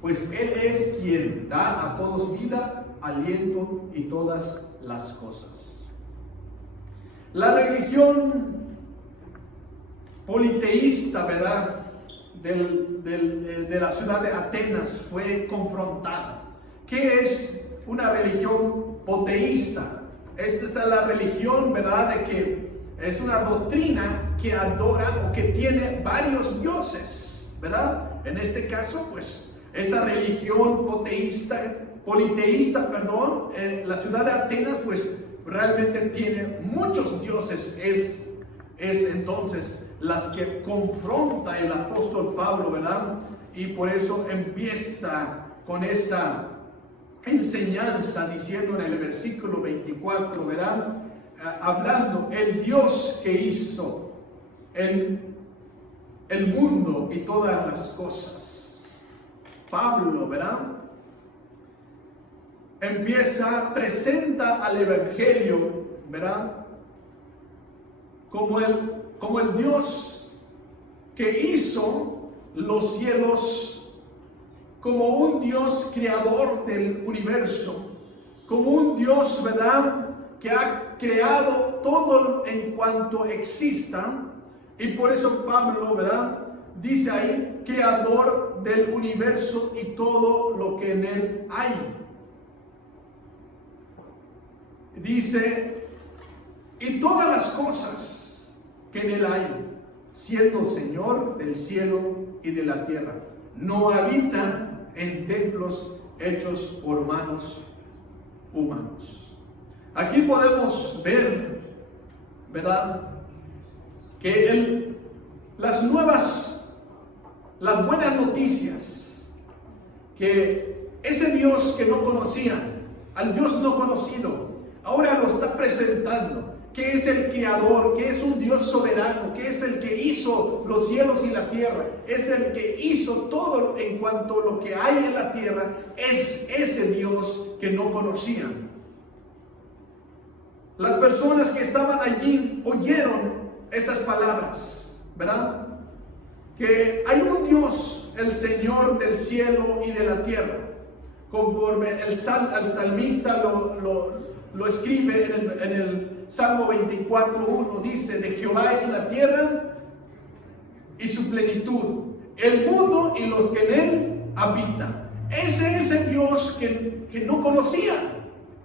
pues Él es quien da a todos vida, aliento y todas las cosas. La religión politeísta, ¿verdad?, de la ciudad de Atenas fue confrontada. ¿Qué es una religión poteísta? Esta es la religión, ¿verdad?, de que es una doctrina que adora o que tiene varios dioses, ¿verdad? En este caso, pues, esa religión politeísta, la ciudad de Atenas, pues, realmente tiene muchos dioses. Es entonces las que confronta el apóstol Pablo, ¿verdad? Y por eso empieza con esta enseñanza diciendo en el versículo 24, ¿verdad? Hablando, el Dios que hizo el mundo y todas las cosas. Pablo, ¿verdad?, presenta al Evangelio, ¿verdad?, como el Dios que hizo los cielos, como un Dios creador del universo, como un Dios, ¿verdad?, que ha creado todo en cuanto exista. Y por eso Pablo, ¿verdad?, dice ahí, creador del universo y todo lo que en él hay. Dice, y todas las cosas que en él hay, siendo Señor del cielo y de la tierra, no habita en templos hechos por manos humanos. Aquí podemos ver, ¿verdad?, que las buenas noticias, que ese Dios que no conocían, al Dios no conocido, ahora lo está presentando, que es el creador, que es un Dios soberano, que es el que hizo los cielos y la tierra, es el que hizo todo en cuanto a lo que hay en la tierra, es ese Dios que no conocían. Las personas que estaban allí oyeron estas palabras, ¿verdad? Que hay un Dios, el Señor del cielo y de la tierra, conforme el salmista lo escribe en el Salmo 24:1, dice, de Jehová es la tierra y su plenitud, el mundo y los que en él habitan. Ese es el Dios que no conocía.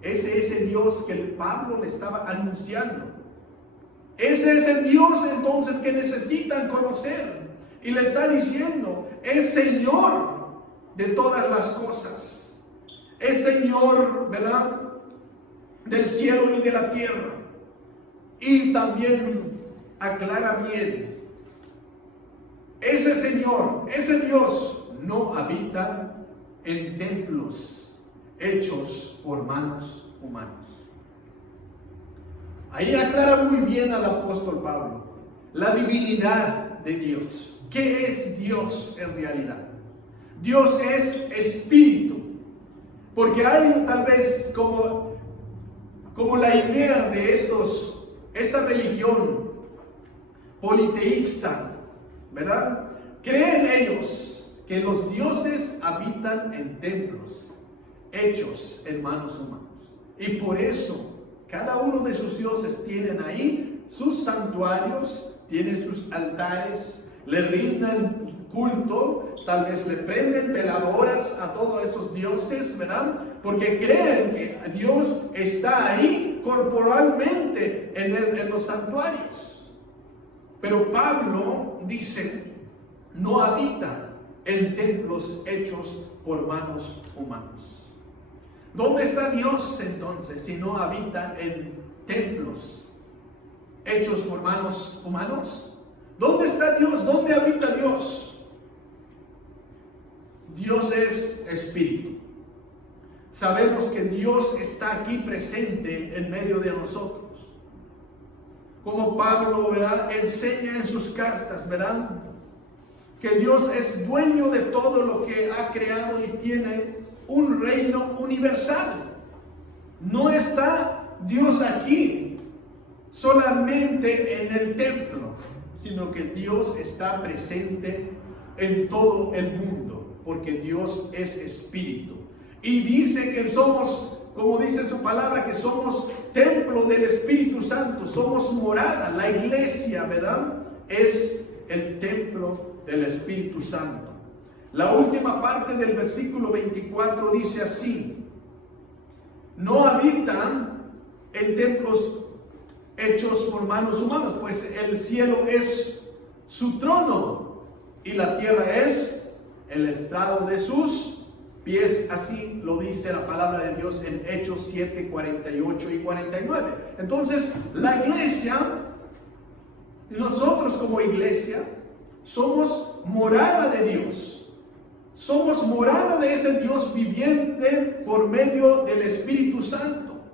Ese es el Dios que el Pablo le estaba anunciando. Ese es el Dios entonces que necesitan conocer. Y le está diciendo, es Señor de todas las cosas. Es Señor, ¿verdad?, del cielo y de la tierra. Y también aclara bien, ese Señor, ese Dios no habita en templos hechos por manos humanas. Ahí aclara muy bien al apóstol Pablo la divinidad de Dios. ¿Qué es Dios en realidad? Dios es espíritu. Porque hay tal vez como la idea de esta religión politeísta, ¿verdad? Creen ellos que los dioses habitan en templos hechos en manos humanas. Y por eso cada uno de sus dioses tienen ahí sus santuarios, tienen sus altares, le rinden culto, tal vez le prenden veladoras a todos esos dioses, ¿verdad? Porque creen que Dios está ahí corporalmente en los santuarios. Pero Pablo dice, no habita en templos hechos por manos humanas. ¿Dónde está Dios entonces si no habita en templos hechos por manos humanos? ¿Dónde está Dios? ¿Dónde habita Dios? Dios es espíritu. Sabemos que Dios está aquí presente en medio de nosotros. Como Pablo, ¿verdad?, enseña en sus cartas, ¿verdad?, que Dios es dueño de todo lo que ha creado y tiene un reino universal. No está Dios aquí solamente en el templo, sino que Dios está presente en todo el mundo, porque Dios es espíritu. Y dice que somos, como dice su palabra, que somos templo del Espíritu Santo, somos morada. La iglesia, ¿verdad?, es el templo del Espíritu Santo. La última parte del versículo 24 dice así: no habitan en templos hechos por manos humanas, pues el cielo es su trono y la tierra es el estrado de sus pies. Así lo dice la palabra de Dios en Hechos 7, 48 y 49. Entonces, la iglesia, nosotros como iglesia, somos morada de Dios. Somos morada de ese Dios viviente por medio del Espíritu Santo.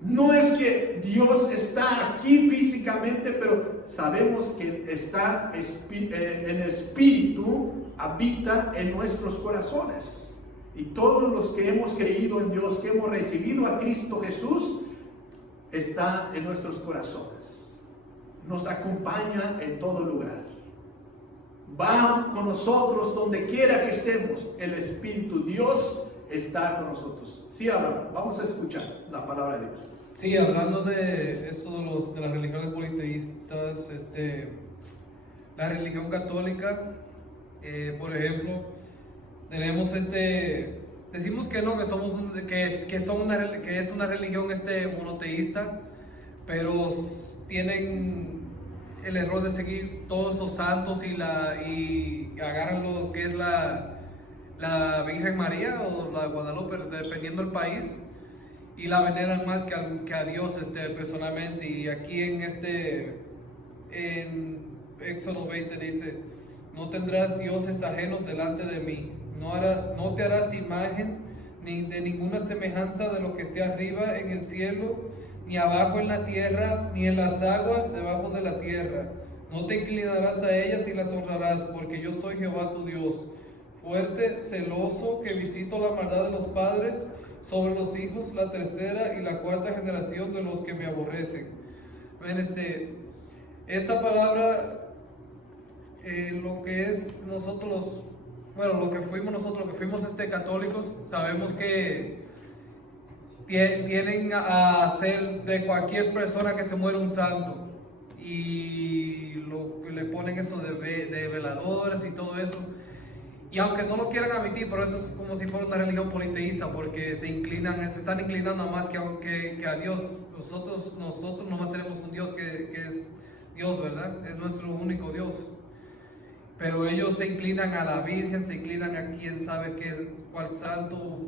No es que Dios está aquí físicamente, pero sabemos que está en espíritu, habita en nuestros corazones. Y todos los que hemos creído en Dios, que hemos recibido a Cristo Jesús, está en nuestros corazones. Nos acompaña en todo lugar. Va con nosotros donde quiera que estemos. El Espíritu Dios está con nosotros. Sí, Abraham, vamos a escuchar la palabra de Dios. Sí, hablando de esto de las religiones politeístas, la religión católica, por ejemplo, tenemos decimos que no, que es una religión monoteísta, pero tienen el error de seguir todos esos santos y agarran lo que es la Virgen María o la Guadalupe, dependiendo del país, y la veneran más que a Dios personalmente. Y aquí en Éxodo 20 dice: no tendrás dioses ajenos delante de mí, no te harás imagen ni de ninguna semejanza de lo que esté arriba en el cielo, ni abajo en la tierra, ni en las aguas debajo de la tierra. No te inclinarás a ellas y las honrarás, porque yo soy Jehová tu Dios, fuerte, celoso, que visito la maldad de los padres sobre los hijos, la tercera y la cuarta generación de los que me aborrecen. Ven, esta palabra, lo que es nosotros, lo que fuimos católicos, sabemos que tienen a hacer de cualquier persona que se muere un santo, y le ponen eso de veladoras y todo eso. Y aunque no lo quieran admitir, pero eso es como si fuera una religión politeísta, porque se están inclinando más que a Dios. Nosotros nomás tenemos un Dios que es Dios, ¿verdad? Es nuestro único Dios. Pero ellos se inclinan a la Virgen, se inclinan a quién sabe cuál santo,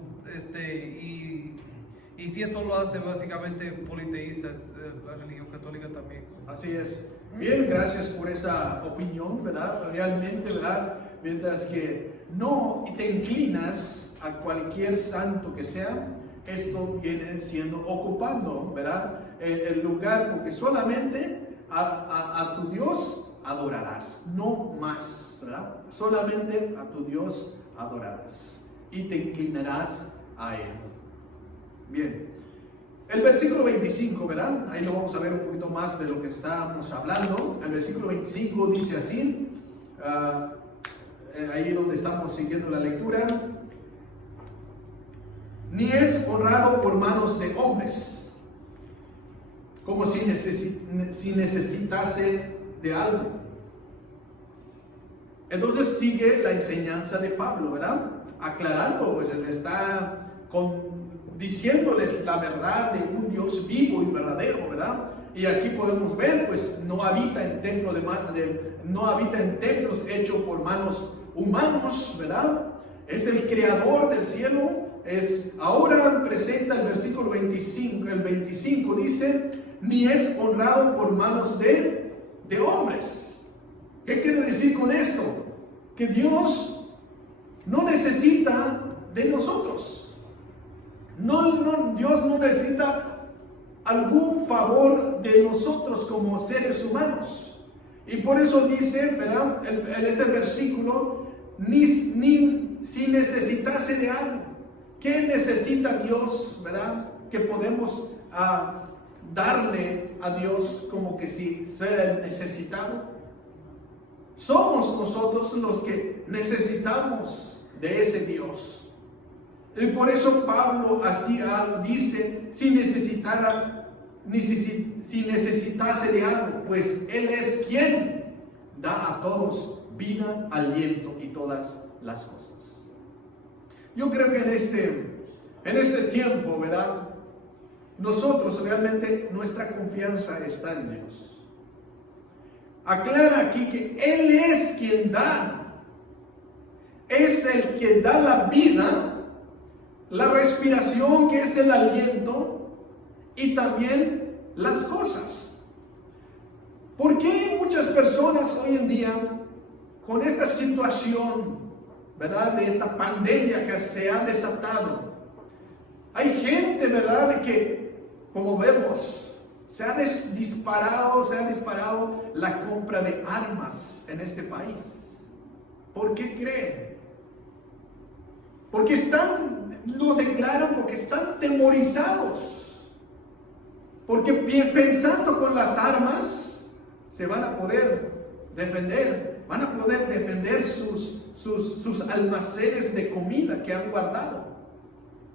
y si eso lo hace básicamente politeístas, la religión católica también. Así es. Bien, gracias por esa opinión, ¿verdad? Realmente, ¿verdad? Mientras que no te inclinas a cualquier santo que sea, esto viene siendo ocupando, ¿verdad? El lugar, porque solamente a tu Dios adorarás, no más, ¿verdad? Solamente a tu Dios adorarás y te inclinarás a Él. Bien, el versículo 25, ¿verdad? Ahí lo vamos a ver un poquito más de lo que estábamos hablando. El versículo 25 dice así, ahí donde estamos siguiendo la lectura: ni es honrado por manos de hombres, como si necesitase de algo. Entonces sigue la enseñanza de Pablo, ¿verdad? Aclarando, pues él está diciéndoles la verdad de un Dios vivo y verdadero, ¿verdad? Y aquí podemos ver, pues no habita en templos hechos por manos humanos, ¿verdad? Es el creador del cielo. Ahora presenta el versículo 25, el 25 dice: ni es honrado por manos de hombres. ¿Qué quiere decir con esto? Que Dios no necesita de nosotros. Dios no necesita algún favor de nosotros como seres humanos. Y por eso dice, ¿verdad? En este versículo, ni si necesitase de algo. ¿Qué necesita Dios, verdad? Que podemos darle a Dios como que si fuera el necesitado. Somos nosotros los que necesitamos de ese Dios. Y por eso Pablo así dice: si necesitase de algo, pues Él es quien da a todos vida, aliento y todas las cosas. Yo creo que en este tiempo, ¿verdad? Nosotros realmente nuestra confianza está en Dios. Aclara aquí que Él es quien da. Es el que da la vida, la respiración, que es el aliento, y también las cosas. ¿Por qué muchas personas hoy en día, con esta situación, ¿verdad?, de esta pandemia que se ha desatado, hay gente, ¿verdad?, de que, como vemos, se ha disparado la compra de armas en este país? ¿Por qué creen? Porque lo declaran porque están temorizados. Porque pensando con las armas se van a poder defender. Van a poder defender sus almacenes de comida que han guardado.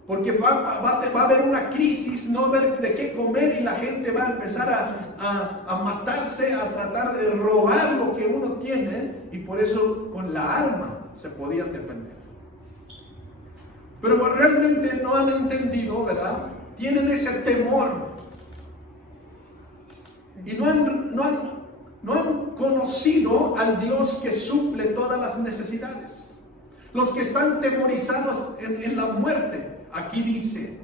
Porque va a haber una crisis, no va a haber de qué comer, y la gente va a empezar a matarse, a tratar de robar lo que uno tiene, y por eso con la arma se podían defender. Pero realmente no han entendido, ¿verdad? Tienen ese temor. Y no han conocido al Dios que suple todas las necesidades. Los que están temorizados en la muerte, aquí dice,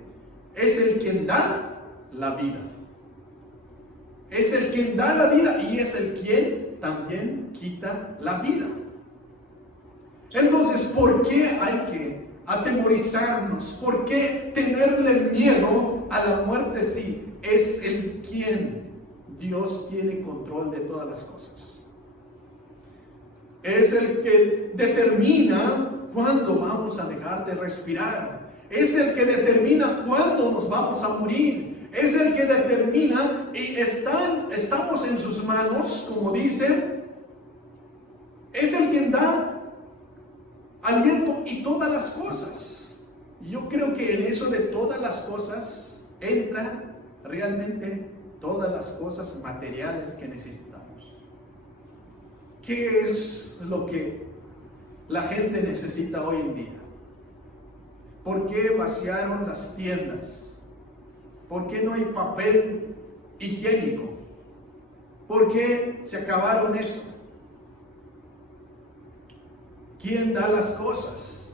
es el quien da la vida. Es el quien da la vida y es el quien también quita la vida. Entonces, ¿por qué hay que atemorizarnos? ¿Por qué tenerle miedo a la muerte si es el quien Dios tiene control de todas las cosas? Es el que determina cuándo vamos a dejar de respirar. Es el que determina cuándo nos vamos a morir. Es el que determina, y estamos en sus manos, como dice. Es el que da aliento y todas las cosas. Y yo creo que en eso de todas las cosas entra realmente todas las cosas materiales que necesitamos. ¿Qué es lo que la gente necesita hoy en día? ¿Por qué vaciaron las tiendas? ¿Por qué no hay papel higiénico? ¿Por qué se acabaron eso? ¿Quién da las cosas?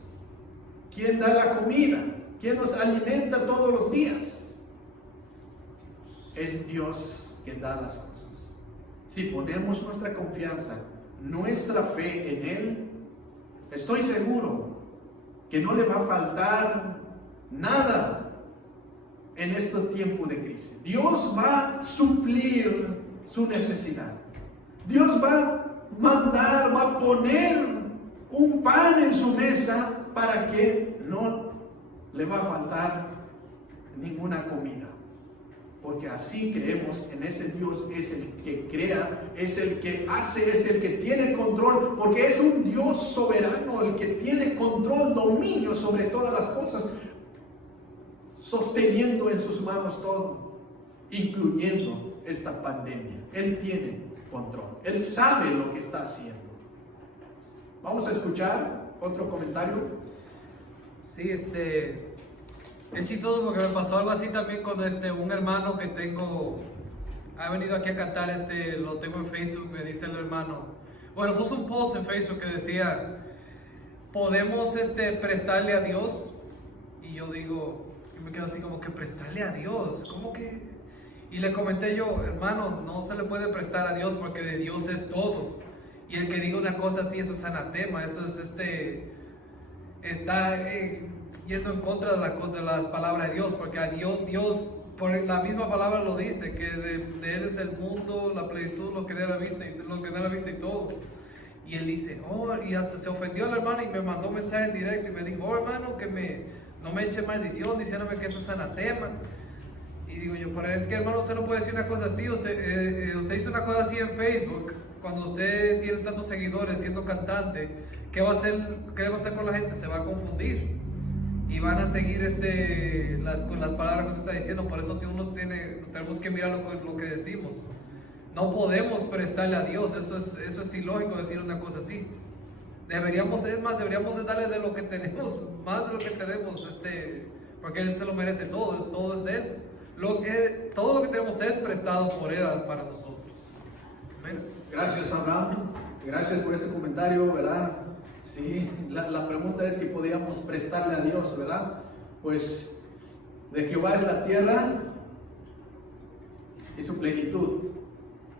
¿Quién da la comida? ¿Quién nos alimenta todos los días? Es Dios quien da las cosas. Si ponemos nuestra confianza, nuestra fe en Él, estoy seguro que no le va a faltar nada en este tiempo de crisis. Dios va a suplir su necesidad. Dios va a mandar, va a poner un pan en su mesa para que no le va a faltar ninguna comida. Porque así creemos en ese Dios, es el que crea, es el que hace, es el que tiene control, porque es un Dios soberano, el que tiene control, dominio sobre todas las cosas, sosteniendo en sus manos todo, incluyendo esta pandemia. Él tiene control, Él sabe lo que está haciendo. Vamos a escuchar otro comentario. Sí, es chistoso porque me pasó algo así también con un hermano que tengo, ha venido aquí a cantar, lo tengo en Facebook, me dice el hermano, bueno, puso un post en Facebook que decía, ¿podemos prestarle a Dios? Y yo digo, me quedo así como que prestarle a Dios, ¿cómo que? Y le comenté yo, hermano, no se le puede prestar a Dios porque de Dios es todo. Y el que diga una cosa así, eso es anatema, eso es está yendo en contra de la palabra de Dios, porque a Dios, por la misma palabra lo dice, que de Él es el mundo, la plenitud, lo que de la vista y todo. Y él dice, y hasta se ofendió el hermano y me mandó un mensaje en directo y me dijo, hermano, que no me eche maldición diciéndome que eso es anatema. Y digo yo, pero es que hermano, usted no puede decir una cosa así, usted dice una cosa así en Facebook, cuando usted tiene tantos seguidores siendo cantante, ¿qué va a hacer con la gente? Se va a confundir y van a seguir con las palabras que usted está diciendo. Por eso tenemos que mirar lo que decimos. No podemos prestarle a Dios, eso es ilógico decir una cosa así. Deberíamos de darle de lo que tenemos, más de lo que tenemos, porque Él se lo merece todo es de Él. Todo lo que tenemos es prestado por Él para nosotros. Amén. Gracias, Abraham. Gracias por ese comentario, ¿verdad? Sí, la pregunta es si podíamos prestarle a Dios, ¿verdad? Pues de Jehová es la tierra y su plenitud,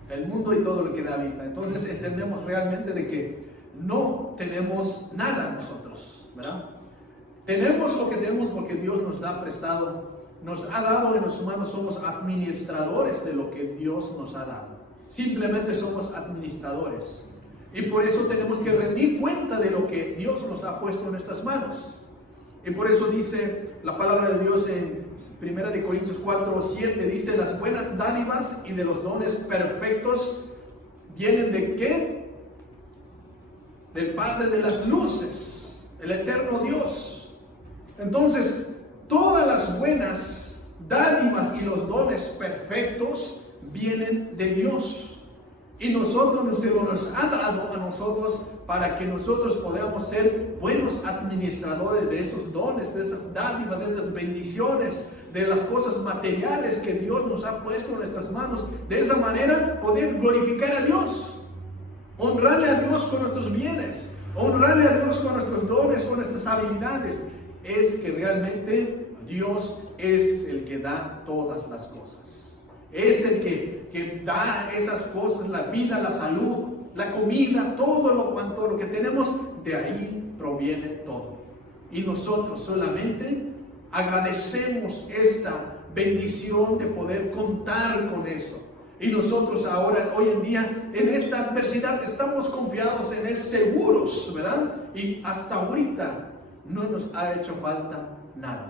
el mundo y todo lo que le habita. Entonces entendemos realmente de que no tenemos nada nosotros, ¿verdad? Tenemos lo que tenemos porque Dios nos ha prestado, nos ha dado en nuestras manos, somos administradores de lo que Dios nos ha dado. Simplemente somos administradores. Y por eso tenemos que rendir cuenta de lo que Dios nos ha puesto en nuestras manos. Y por eso dice la palabra de Dios en 1 Corintios 4:7, dice, las buenas dádivas y de los dones perfectos vienen ¿de qué? Del Padre de las luces, el eterno Dios. Entonces, todas las buenas dádivas y los dones perfectos vienen de Dios. Y nosotros nos ha dado a nosotros para que nosotros podamos ser buenos administradores de esos dones, de esas dádivas, de esas bendiciones, de las cosas materiales que Dios nos ha puesto en nuestras manos. De esa manera poder glorificar a Dios, honrarle a Dios con nuestros bienes, honrarle a Dios con nuestros dones, con nuestras habilidades. Es que realmente Dios es el que da todas las cosas. Es el que da esas cosas, la vida, la salud, la comida, todo lo que tenemos, de ahí proviene todo. Y nosotros solamente agradecemos esta bendición de poder contar con eso. Y nosotros ahora, hoy en día, en esta adversidad, estamos confiados en Él, seguros, ¿verdad? Y hasta ahorita no nos ha hecho falta nada.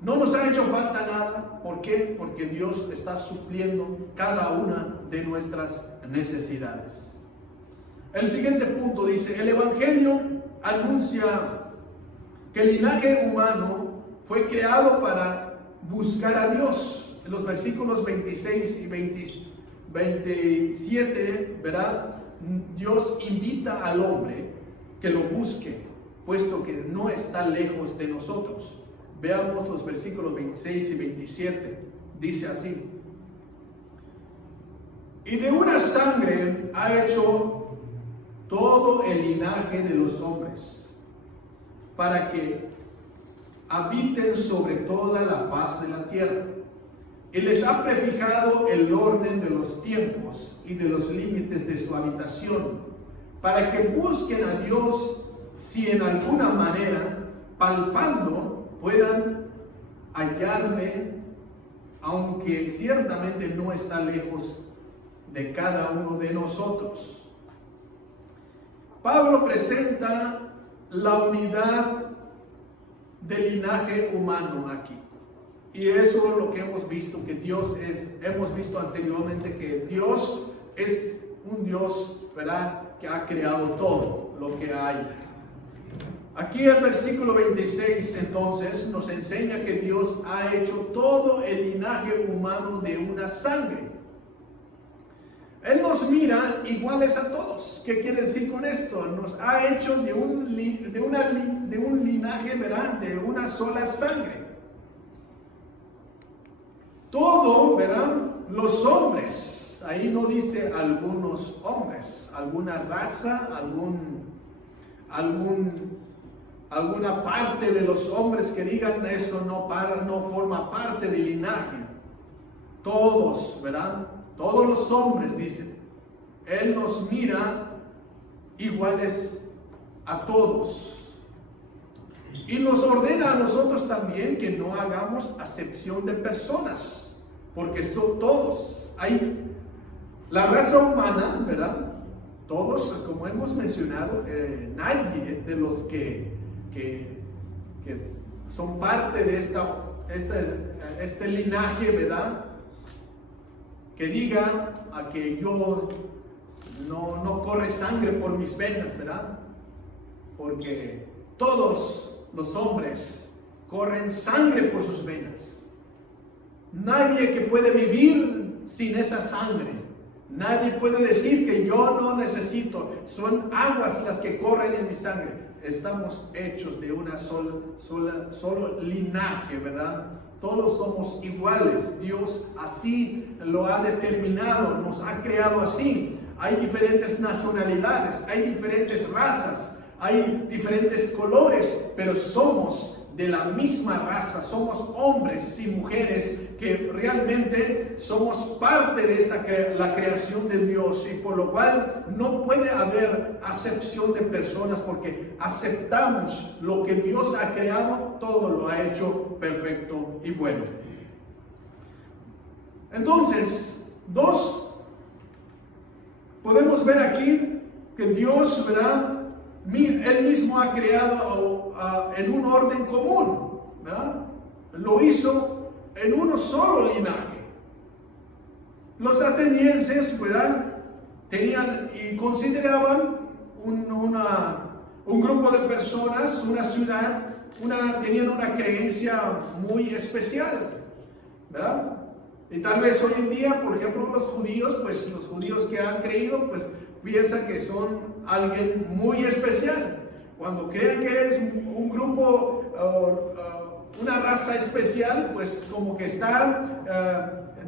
No nos ha hecho falta nada. ¿Por qué? Porque Dios está supliendo cada una de nuestras necesidades. El siguiente punto dice, el Evangelio anuncia que el linaje humano fue creado para buscar a Dios. En los versículos 26 y 27, ¿verdad? Dios invita al hombre que lo busque, puesto que no está lejos de nosotros. Veamos los versículos 26 y 27. Dice así: y de una sangre ha hecho todo el linaje de los hombres, para que habiten sobre toda la faz de la tierra. Y les ha prefijado el orden de los tiempos y de los límites de su habitación, para que busquen a Dios, si en alguna manera, palpando, puedan hallarle, aunque ciertamente no está lejos de cada uno de nosotros. Pablo presenta la unidad del linaje humano aquí. Y eso es lo que hemos visto, que Dios es, hemos visto anteriormente que Dios es un Dios, ¿verdad?, que ha creado todo lo que hay. Aquí el versículo 26 entonces nos enseña que Dios ha hecho todo el linaje humano de una sangre. Él nos mira iguales a todos. ¿Qué quiere decir con esto? Nos ha hecho de un linaje, ¿verdad?, de una sola sangre. Todo, ¿verdad?, los hombres, ahí no dice algunos hombres, alguna raza, alguna parte de los hombres que digan esto no forma parte del linaje. Todos, ¿verdad? Todos los hombres, dicen. Él nos mira iguales a todos. Y nos ordena a nosotros también que no hagamos acepción de personas, porque esto todos, hay la raza humana, ¿verdad? Todos, como hemos mencionado, nadie de los que son parte de este linaje, ¿verdad?, que diga a que yo no corre sangre por mis venas, ¿verdad? Porque todos los hombres corren sangre por sus venas. Nadie que puede vivir sin esa sangre. Nadie puede decir que yo no necesito. Son aguas las que corren en mi sangre. Estamos hechos de una solo linaje, ¿verdad? Todos somos iguales. Dios así lo ha determinado, nos ha creado así. Hay diferentes nacionalidades, hay diferentes razas, hay diferentes colores, pero somos de la misma raza, somos hombres y mujeres que realmente somos parte de la creación de Dios, y por lo cual no puede haber acepción de personas, porque aceptamos lo que Dios ha creado, todo lo ha hecho perfecto y bueno. Entonces, podemos ver aquí que Dios, ¿verdad?, Él mismo ha creado en un orden común, ¿verdad? Lo hizo en uno solo linaje. Los atenienses, ¿verdad?, tenían y consideraban un grupo de personas, una ciudad, tenían una creencia muy especial, ¿verdad? Y tal vez hoy en día, por ejemplo, los judíos que han creído, pues piensan que son alguien muy especial. Cuando creen que eres un grupo, una raza especial, pues como que están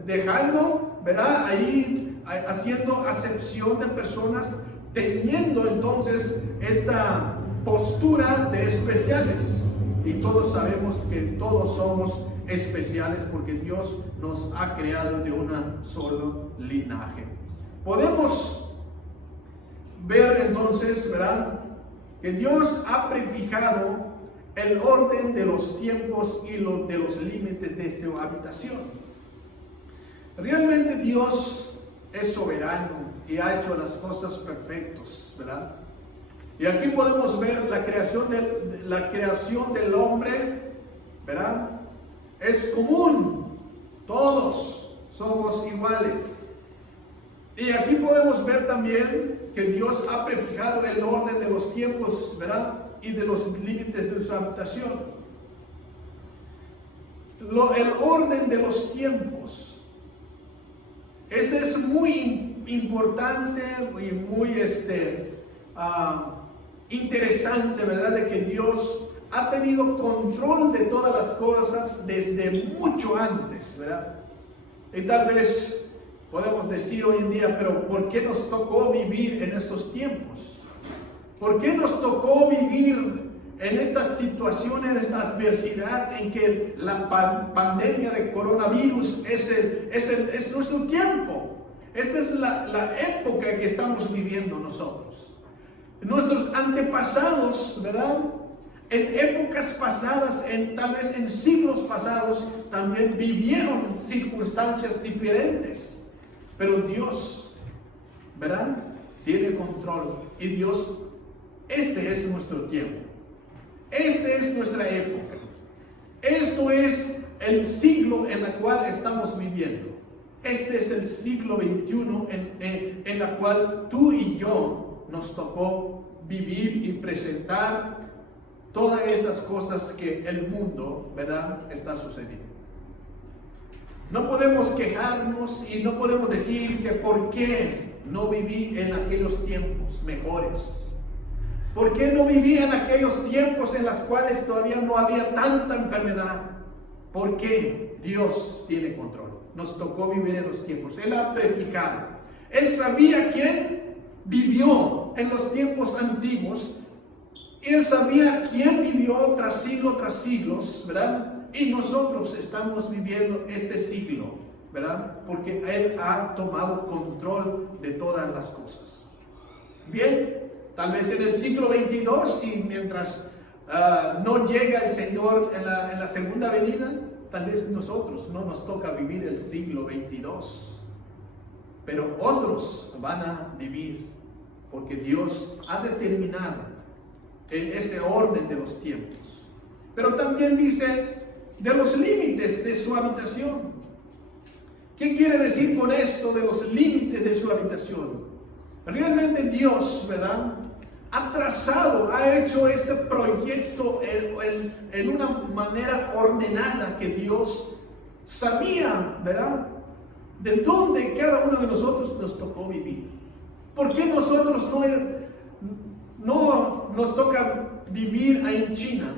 dejando, ¿verdad?, ahí haciendo acepción de personas, teniendo entonces esta postura de especiales. Y todos sabemos que todos somos especiales porque Dios nos ha creado de un solo linaje. Podemos ver entonces, ¿verdad?, que Dios ha prefijado el orden de los tiempos y de los límites de su habitación. Realmente Dios es soberano y ha hecho las cosas perfectas, ¿verdad? Y aquí podemos ver la creación del hombre, ¿verdad? Es común, todos somos iguales. Y aquí podemos ver también que Dios ha prefijado el orden de los tiempos, ¿verdad?, y de los límites de su habitación. El orden de los tiempos. Este es muy importante y muy interesante, ¿verdad?, de que Dios ha tenido control de todas las cosas desde mucho antes, ¿verdad? Y tal vez podemos decir hoy en día, pero ¿por qué nos tocó vivir en estos tiempos? ¿Por qué nos tocó vivir en esta situación, en esta adversidad en que la pandemia de coronavirus es nuestro tiempo? Esta es la época que estamos viviendo nosotros. Nuestros antepasados, ¿verdad? En épocas pasadas, tal vez en siglos pasados, también vivieron circunstancias diferentes. Pero Dios, ¿verdad? Tiene control. Y Dios, este es nuestro tiempo. Esta es nuestra época. Esto es el siglo en el cual estamos viviendo. Este es el siglo XXI en la cual tú y yo nos tocó vivir y presentar todas esas cosas que el mundo, ¿verdad?, está sucediendo. No podemos quejarnos y no podemos decir que por qué no viví en aquellos tiempos mejores. ¿Por qué no viví en aquellos tiempos en los cuales todavía no había tanta enfermedad? Porque Dios tiene control. Nos tocó vivir en los tiempos. Él ha prefijado. Él sabía quién vivió en los tiempos antiguos. Él sabía quién vivió tras siglos, ¿verdad? Y nosotros estamos viviendo este siglo, ¿verdad? Porque Él ha tomado control de todas las cosas. Bien, tal vez en el siglo XXII, si mientras no llega el Señor en la segunda venida, tal vez nosotros no nos toca vivir el siglo XXII. Pero otros van a vivir, porque Dios ha determinado en ese orden de los tiempos. Pero también dice de los límites de su habitación. ¿Qué quiere decir con esto de los límites de su habitación? Realmente Dios, ¿verdad?, ha trazado, ha hecho este proyecto en una manera ordenada, que Dios sabía, ¿verdad?, de dónde cada uno de nosotros nos tocó vivir. ¿Por qué nosotros no nos toca vivir ahí en China?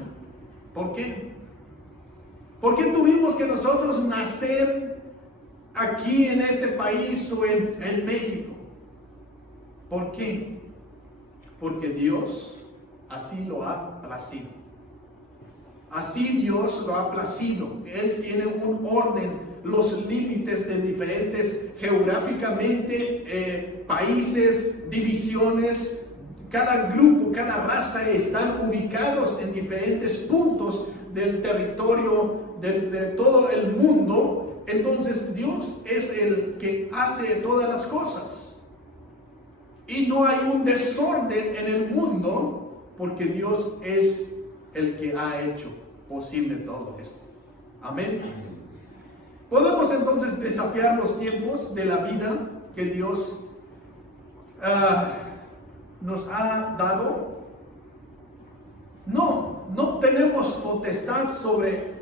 ¿Por qué? ¿Por qué tuvimos que nosotros nacer aquí en este país o en México? ¿Por qué? Porque Dios así lo ha placido. Así Dios lo ha placido. Él tiene un orden, los límites de diferentes geográficamente países, divisiones. Cada grupo, cada raza están ubicados en diferentes puntos del territorio de todo el mundo. Entonces Dios es el que hace todas las cosas. Y no hay un desorden en el mundo, porque Dios es el que ha hecho posible todo esto. Amén. ¿Podemos entonces desafiar los tiempos de la vida que Dios nos ha dado? No tenemos potestad sobre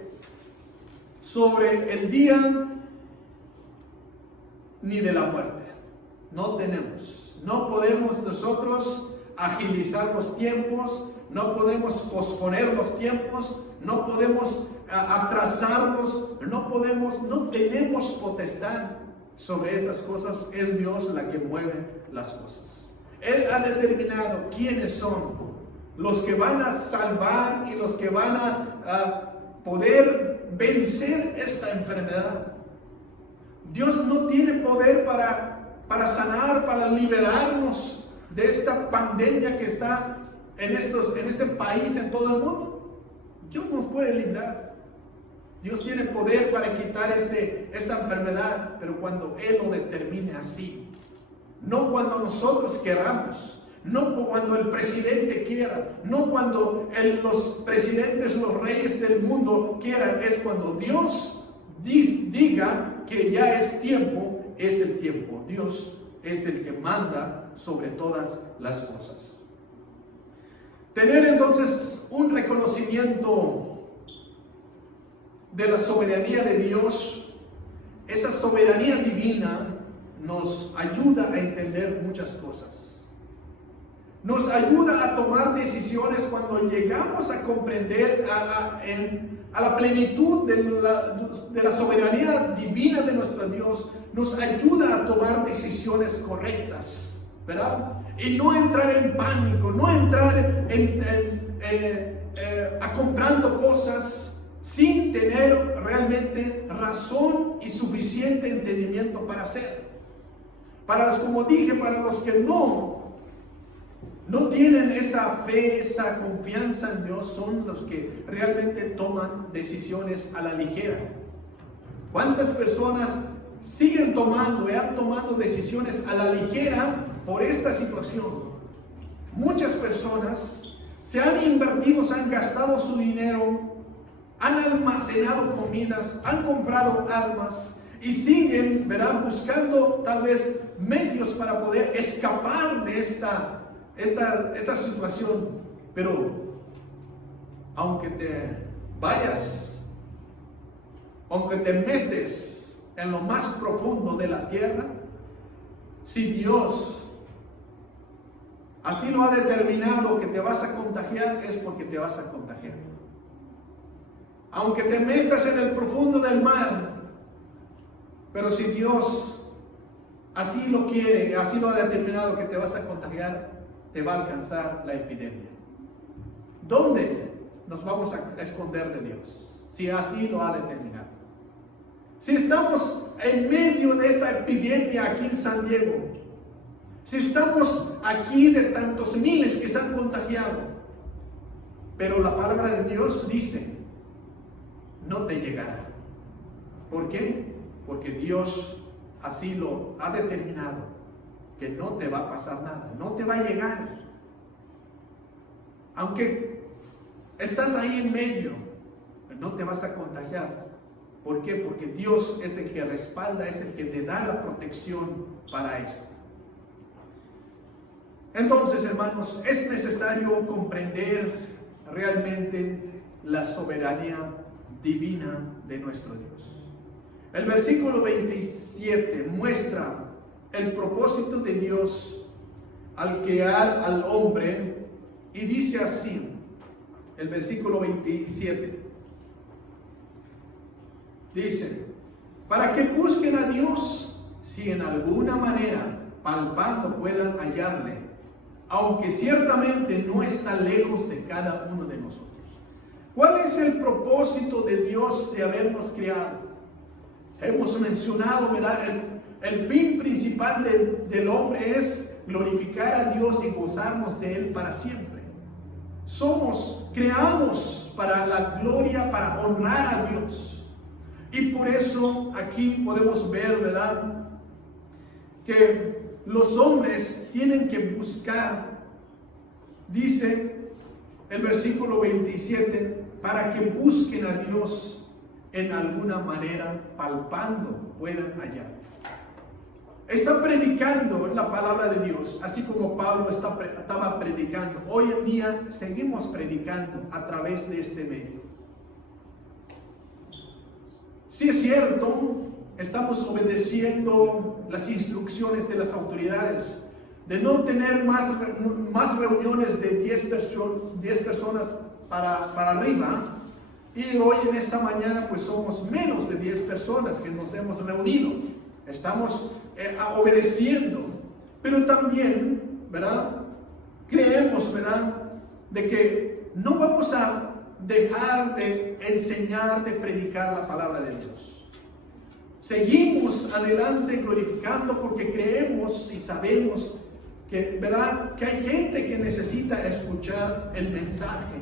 el día ni de la muerte. No tenemos. No podemos nosotros agilizar los tiempos, no podemos posponer los tiempos, no podemos atrasarlos, no tenemos potestad sobre esas cosas. Es Dios la que mueve las cosas. Él ha determinado quiénes son los que van a salvar y los que van a poder vencer esta enfermedad. Dios no tiene poder para sanar, para liberarnos de esta pandemia que está en este país, en todo el mundo. Dios nos puede librar. Dios tiene poder para quitar esta enfermedad, pero cuando Él lo determine así, no cuando nosotros queramos, no cuando el presidente quiera, no cuando los presidentes, los reyes del mundo quieran. Es cuando Dios diga que ya es tiempo. Es el tiempo. Dios es el que manda sobre todas las cosas. Tener entonces un reconocimiento de la soberanía de Dios, esa soberanía divina, nos ayuda a entender muchas cosas. Nos ayuda a tomar decisiones cuando llegamos a comprender a la plenitud de la soberanía divina de nuestro Dios. Nos ayuda a tomar decisiones correctas. ¿verdad? Y no entrar en pánico, no entrar a comprando cosas sin tener realmente razón y suficiente entendimiento para hacer. Como dije, para los que no tienen esa fe, esa confianza en Dios, son los que realmente toman decisiones a la ligera. ¿Cuántas personas siguen tomando y han tomado decisiones a la ligera por esta situación? Muchas personas se han invertido, se han gastado su dinero, han almacenado comidas, han comprado armas y siguen, ¿verdad?, buscando tal vez medios para poder escapar de esta situación. Pero aunque te vayas, aunque te metes en lo más profundo de la tierra, si Dios así lo ha determinado que te vas a contagiar, es porque te vas a contagiar. Aunque te metas en el profundo del mar, pero si Dios así lo quiere, así lo ha determinado que te vas a contagiar, te va a alcanzar la epidemia. ¿Dónde nos vamos a esconder de Dios? Si así lo ha determinado. Si estamos en medio de esta epidemia aquí en San Diego, si estamos aquí de tantos miles que se han contagiado, pero la palabra de Dios dice, no te llegará. ¿Por qué? Porque Dios así lo ha determinado, que no te va a pasar nada, no te va a llegar. Aunque estás ahí en medio, no te vas a contagiar. ¿Por qué? Porque Dios es el que respalda, es el que te da la protección para eso. Entonces, hermanos, es necesario comprender realmente la soberanía divina de nuestro Dios. El versículo 27 muestra el propósito de Dios al crear al hombre y dice así, el versículo 27, dice, para que busquen a Dios si en alguna manera palpando puedan hallarle, aunque ciertamente no está lejos de cada uno de nosotros. ¿Cuál es el propósito de Dios de habernos creado? Hemos mencionado, ¿verdad? El fin principal del hombre es glorificar a Dios y gozarnos de Él para siempre. Somos creados para la gloria, para honrar a Dios. Y por eso aquí podemos ver, ¿verdad?, que los hombres tienen que buscar, dice el versículo 27, para que busquen a Dios en alguna manera, palpando puedan hallar. Está predicando la palabra de Dios, así como Pablo estaba predicando. Hoy en día seguimos predicando a través de este medio. Sí es cierto, estamos obedeciendo las instrucciones de las autoridades de no tener más reuniones de 10 personas para arriba. Y hoy en esta mañana pues somos menos de 10 personas que nos hemos reunido. Estamos obedeciendo. Pero también, ¿verdad?, creemos, ¿verdad?, de que no vamos a dejar de enseñar, de predicar la palabra de Dios. Seguimos adelante glorificando porque creemos y sabemos que, ¿verdad?, que hay gente que necesita escuchar el mensaje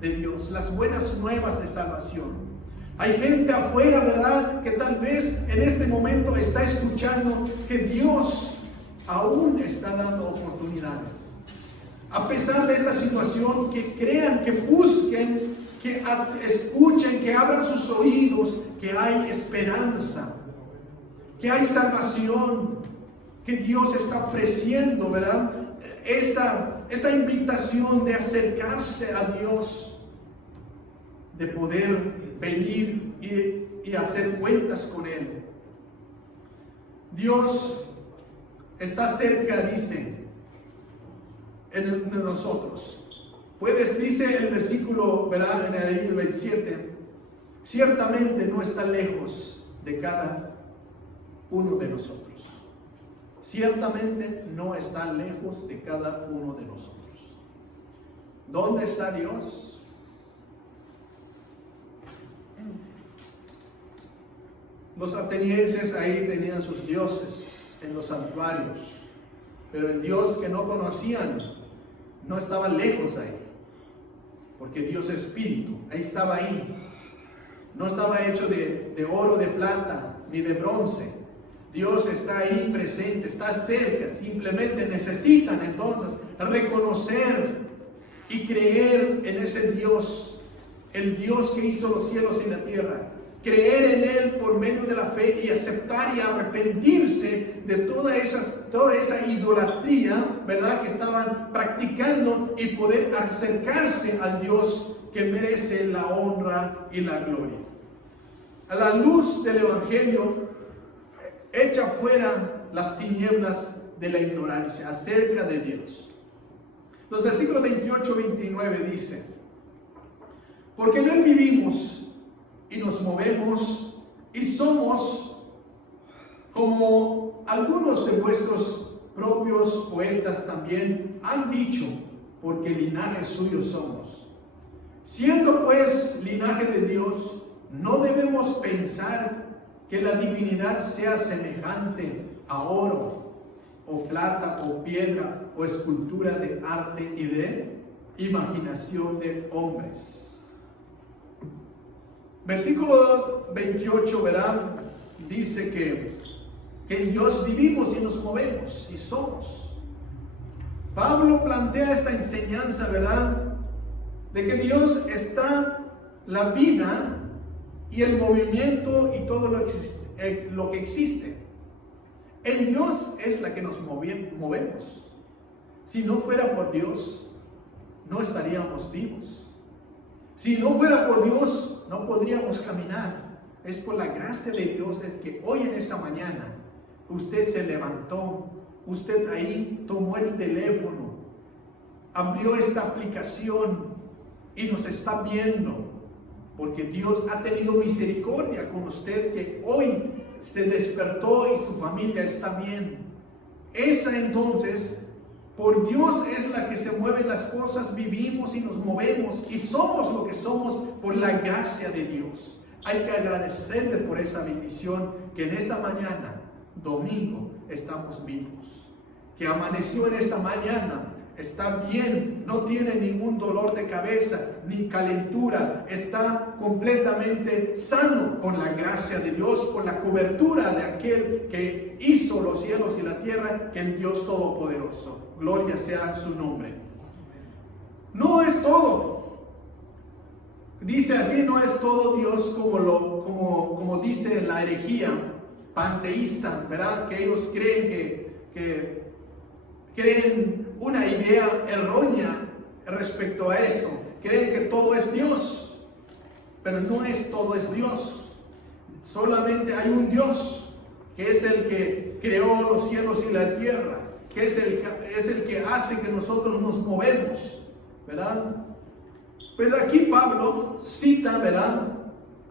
de Dios, las buenas nuevas de salvación. Hay gente afuera, ¿verdad?, que tal vez en este momento está escuchando que Dios aún está dando oportunidades. A pesar de esta situación, que crean, que busquen, que escuchen, que abran sus oídos, que hay esperanza, que hay salvación, que Dios está ofreciendo, ¿verdad? Esta invitación de acercarse a Dios, de poder venir y hacer cuentas con Él. Dios está cerca, dice, en nosotros. Dice el versículo, ¿verdad?, en el 27, ciertamente no está lejos de cada uno de nosotros. ciertamente no está lejos de cada uno de nosotros. ¿Dónde está Dios? Los atenienses ahí tenían sus dioses en los santuarios, pero el Dios que no conocían no estaba lejos ahí, porque Dios es espíritu, ahí estaba ahí. No estaba hecho de oro, de plata, ni de bronce. Dios está ahí presente, está cerca. Simplemente necesitan entonces reconocer y creer en ese Dios, el Dios que hizo los cielos y la tierra. Creer en Él por medio de la fe y aceptar y arrepentirse de toda esa idolatría, ¿verdad?, que estaban practicando, y poder acercarse al Dios que merece la honra y la gloria. A la luz del Evangelio, echa fuera las tinieblas de la ignorancia acerca de Dios. Los versículos 28 y 29 dicen: porque en Él vivimos y nos movemos y somos, como algunos de vuestros propios poetas también han dicho, porque linaje suyo somos. Siendo pues linaje de Dios, no debemos pensar que la divinidad sea semejante a oro, o plata, o piedra, o escultura de arte y de imaginación de hombres. Versículo 28, verán, dice que en Dios vivimos y nos movemos y somos. Pablo plantea esta enseñanza, ¿verdad?, de que Dios está la vida y el movimiento y todo lo que existe. En Dios es la que nos movemos. Si no fuera por Dios, no estaríamos vivos. Si no fuera por Dios, no podríamos caminar. Es por la gracia de Dios es que hoy en esta mañana usted se levantó, usted ahí tomó el teléfono, abrió esta aplicación y nos está viendo, porque Dios ha tenido misericordia con usted, que hoy se despertó y su familia está bien. Esa entonces, por Dios es la que se mueven las cosas, vivimos y nos movemos y somos lo que somos por la gracia de Dios. Hay que agradecerle por esa bendición, que en esta mañana, domingo, estamos vivos. Que amaneció en esta mañana, está bien, no tiene ningún dolor de cabeza, ni calentura, está completamente sano por la gracia de Dios, por la cobertura de aquel que hizo los cielos y la tierra, que es Dios Todopoderoso. Gloria sea su nombre. No es todo. Dice así, no es todo Dios como dice la herejía panteísta, ¿verdad? Que ellos creen que creen una idea errónea respecto a esto. Creen que todo es Dios, pero no es todo es Dios. Solamente hay un Dios, que es el que creó los cielos y la tierra, que es el que hace que nosotros nos movemos, ¿verdad? Pero aquí Pablo cita, ¿verdad?,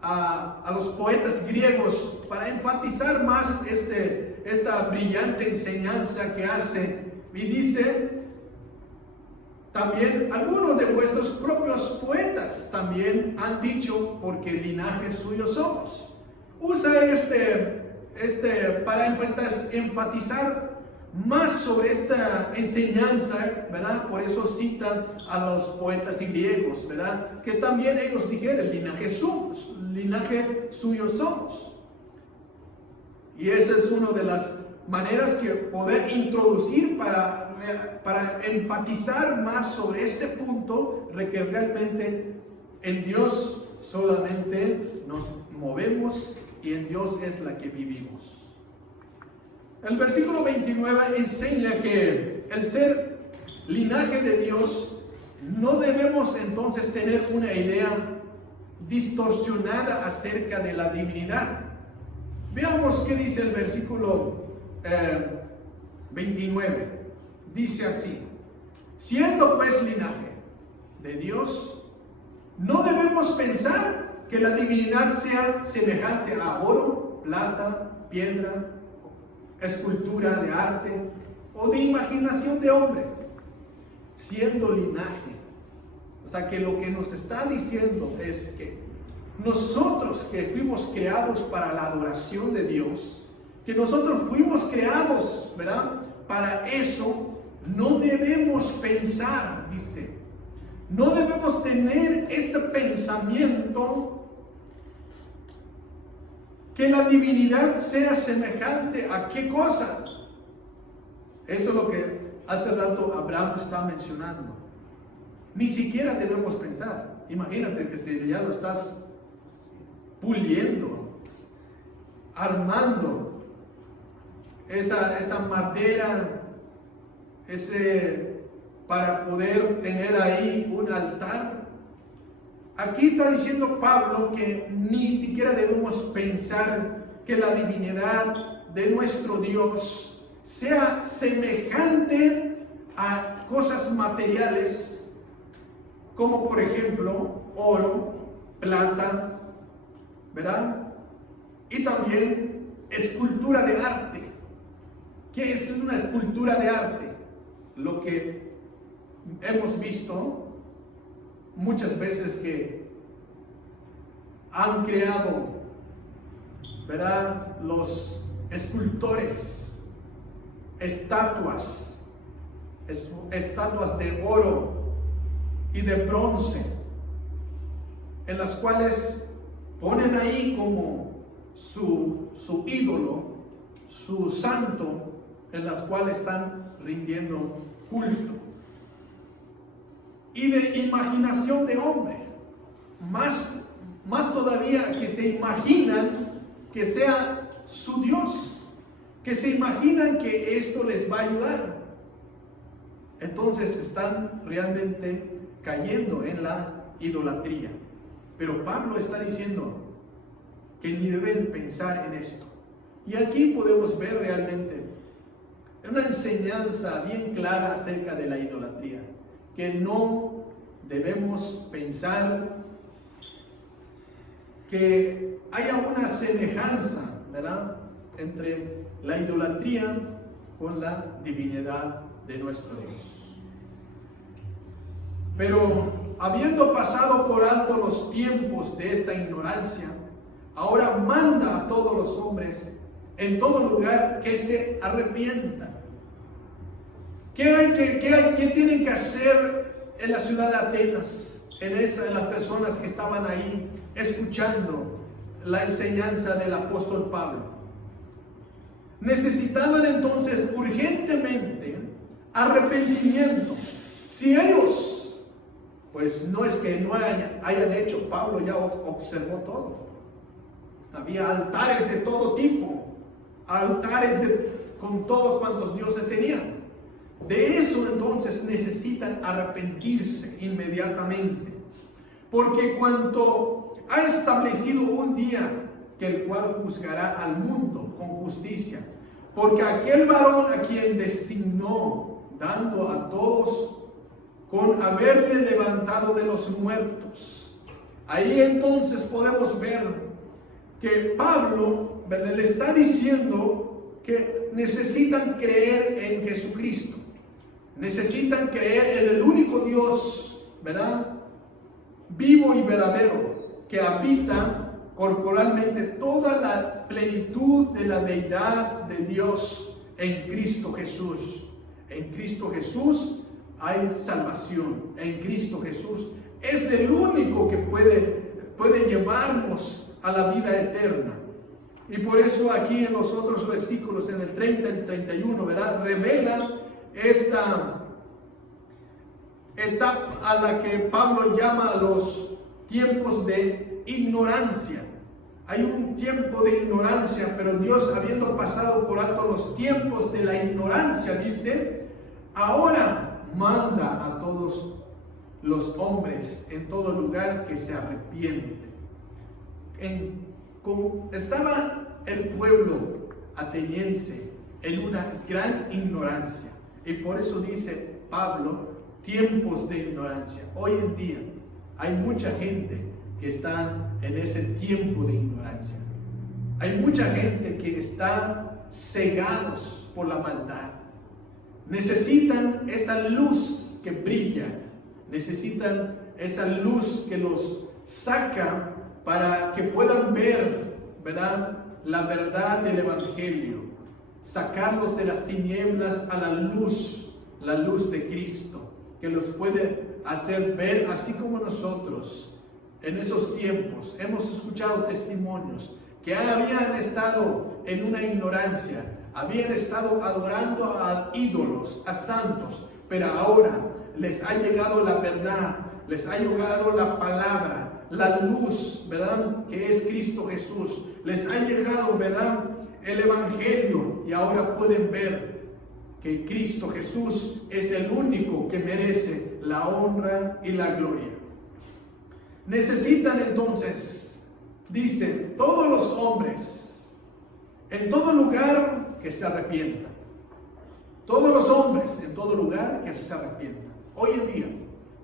a los poetas griegos para enfatizar más esta brillante enseñanza que hace. Y dice también: algunos de vuestros propios poetas también han dicho, porque linaje suyo somos. Usa para enfatizar más sobre esta enseñanza, ¿verdad? Por eso citan a los poetas griegos, ¿verdad? Que también ellos dijeron: linaje somos, linaje suyo somos. Y esa es una de las maneras que poder introducir para enfatizar más sobre este punto, de que realmente en Dios solamente nos movemos y en Dios es la que vivimos. El versículo 29 enseña que el ser linaje de Dios, no debemos entonces tener una idea distorsionada acerca de la divinidad. Veamos qué dice el versículo 29. Dice así: siendo pues linaje de Dios, no debemos pensar que la divinidad sea semejante a oro, plata, piedra, escultura de arte o de imaginación de hombre, siendo linaje. O sea, que lo que nos está diciendo es que nosotros que fuimos creados para la adoración de Dios, que nosotros fuimos creados, ¿verdad?, para eso, no debemos pensar, dice, no debemos tener este pensamiento que la divinidad sea semejante a qué cosa. Eso es lo que hace rato Abraham está mencionando. Ni siquiera debemos pensar. Imagínate que si ya lo estás puliendo, armando esa madera, para poder tener ahí un altar. Aquí está diciendo Pablo que ni siquiera debemos pensar que la divinidad de nuestro Dios sea semejante a cosas materiales, como por ejemplo oro, plata, ¿verdad? Y también escultura de arte. ¿Qué es una escultura de arte? Lo que hemos visto muchas veces que han creado, ¿verdad?, los escultores estatuas de oro y de bronce, en las cuales ponen ahí como su ídolo, su santo, en las cuales están rindiendo culto. Y de imaginación de hombre, más todavía, que se imaginan que sea su Dios, que se imaginan que esto les va a ayudar. Entonces están realmente cayendo en la idolatría. Pero Pablo está diciendo que ni deben pensar en esto. Y aquí podemos ver realmente una enseñanza bien clara acerca de la idolatría, que no debemos pensar que haya una semejanza, ¿verdad?, entre la idolatría con la divinidad de nuestro Dios. Pero habiendo pasado por alto los tiempos de esta ignorancia, ahora manda a todos los hombres en todo lugar que se arrepientan. ¿Qué tienen que hacer en la ciudad de Atenas? En las personas que estaban ahí escuchando la enseñanza del apóstol Pablo. Necesitaban entonces urgentemente arrepentimiento. Si ellos, pues no es que no hayan hecho, Pablo ya observó todo. Había altares de todo tipo, altares con todos cuantos dioses tenían. De eso entonces necesitan arrepentirse inmediatamente, porque cuanto ha establecido un día que el cual juzgará al mundo con justicia, porque aquel varón a quien designó, dando a todos con haberle levantado de los muertos. Ahí entonces podemos ver que Pablo le está diciendo que necesitan creer en Jesucristo. Necesitan creer en el único Dios, ¿verdad?, vivo y verdadero, que habita corporalmente toda la plenitud de la deidad de Dios en Cristo Jesús. En Cristo Jesús hay salvación. En Cristo Jesús es el único que puede llevarnos a la vida eterna. Y por eso aquí en los otros versículos, en el 30 y el 31, ¿verdad?, revela esta etapa a la que Pablo llama los tiempos de ignorancia. Hay un tiempo de ignorancia, pero Dios, habiendo pasado por alto los tiempos de la ignorancia, dice, ahora manda a todos los hombres en todo lugar que se arrepienten. Estaba el pueblo ateniense en una gran ignorancia, y por eso dice Pablo, tiempos de ignorancia. Hoy en día hay mucha gente que está en ese tiempo de ignorancia. Hay mucha gente que está cegados por la maldad. Necesitan esa luz que brilla, necesitan esa luz que los saca para que puedan ver, ¿verdad?, la verdad del Evangelio, sacarlos de las tinieblas a la luz de Cristo, que los puede hacer ver, así como nosotros en esos tiempos hemos escuchado testimonios que habían estado en una ignorancia, habían estado adorando a ídolos, a santos, pero ahora les ha llegado la verdad, les ha llegado la palabra, la luz, ¿verdad?, que es Cristo Jesús. Les ha llegado, ¿verdad?, el Evangelio, y ahora pueden ver que Cristo Jesús es el único que merece la honra y la gloria. Necesitan entonces, dice, todos los hombres, en todo lugar que se arrepientan. Todos los hombres, en todo lugar que se arrepientan. Hoy en día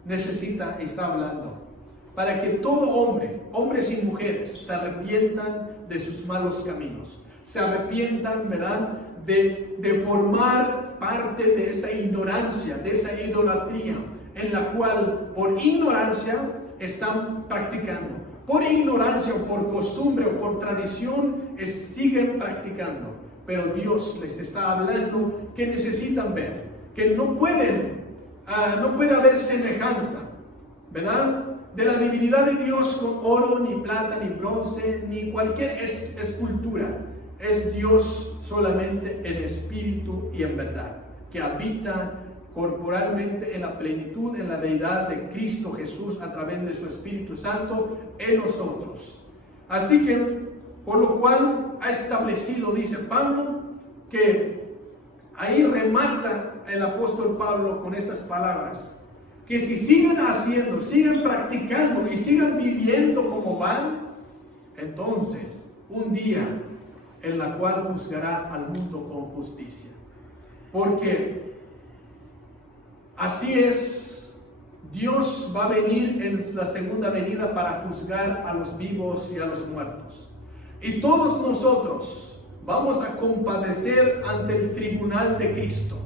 necesita, está hablando, para que todo hombre, hombres y mujeres, se arrepientan de sus malos caminos. Se arrepientan, ¿verdad?, de formar parte de esa ignorancia, de esa idolatría, en la cual por ignorancia están practicando. Por ignorancia o por costumbre o por tradición siguen practicando. Pero Dios les está hablando que necesitan ver, que no puede haber semejanza, ¿verdad?, de la divinidad de Dios con oro, ni plata, ni bronce, ni cualquier escultura. Es Dios solamente en espíritu y en verdad, que habita corporalmente en la plenitud, en la deidad de Cristo Jesús a través de su Espíritu Santo en nosotros. Así que, por lo cual ha establecido, dice Pablo, que ahí remata el apóstol Pablo con estas palabras, que si siguen haciendo, siguen practicando y sigan viviendo como van, entonces un día en la cual juzgará al mundo con justicia. Porque así es, Dios va a venir en la segunda venida para juzgar a los vivos y a los muertos. Y todos nosotros vamos a compadecer ante el tribunal de Cristo.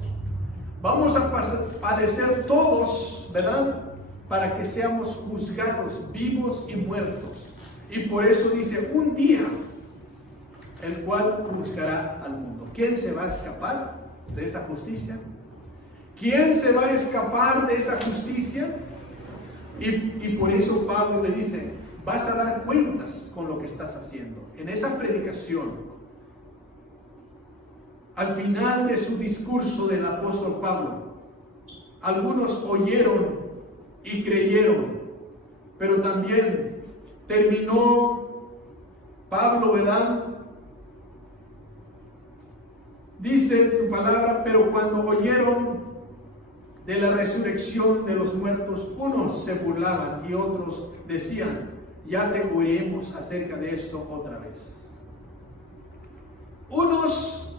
Vamos a padecer todos, ¿verdad?, para que seamos juzgados vivos y muertos. Y por eso dice, un día, el cual juzgará al mundo. ¿Quién se va a escapar de esa justicia? ¿Quién se va a escapar de esa justicia? Y por eso Pablo le dice, vas a dar cuentas con lo que estás haciendo. En esa predicación, al final de su discurso del apóstol Pablo, algunos oyeron y creyeron, pero también terminó Pablo, ¿verdad?, dice su palabra, pero cuando oyeron de la resurrección de los muertos, unos se burlaban y otros decían, ya te oiremos acerca de esto otra vez. Unos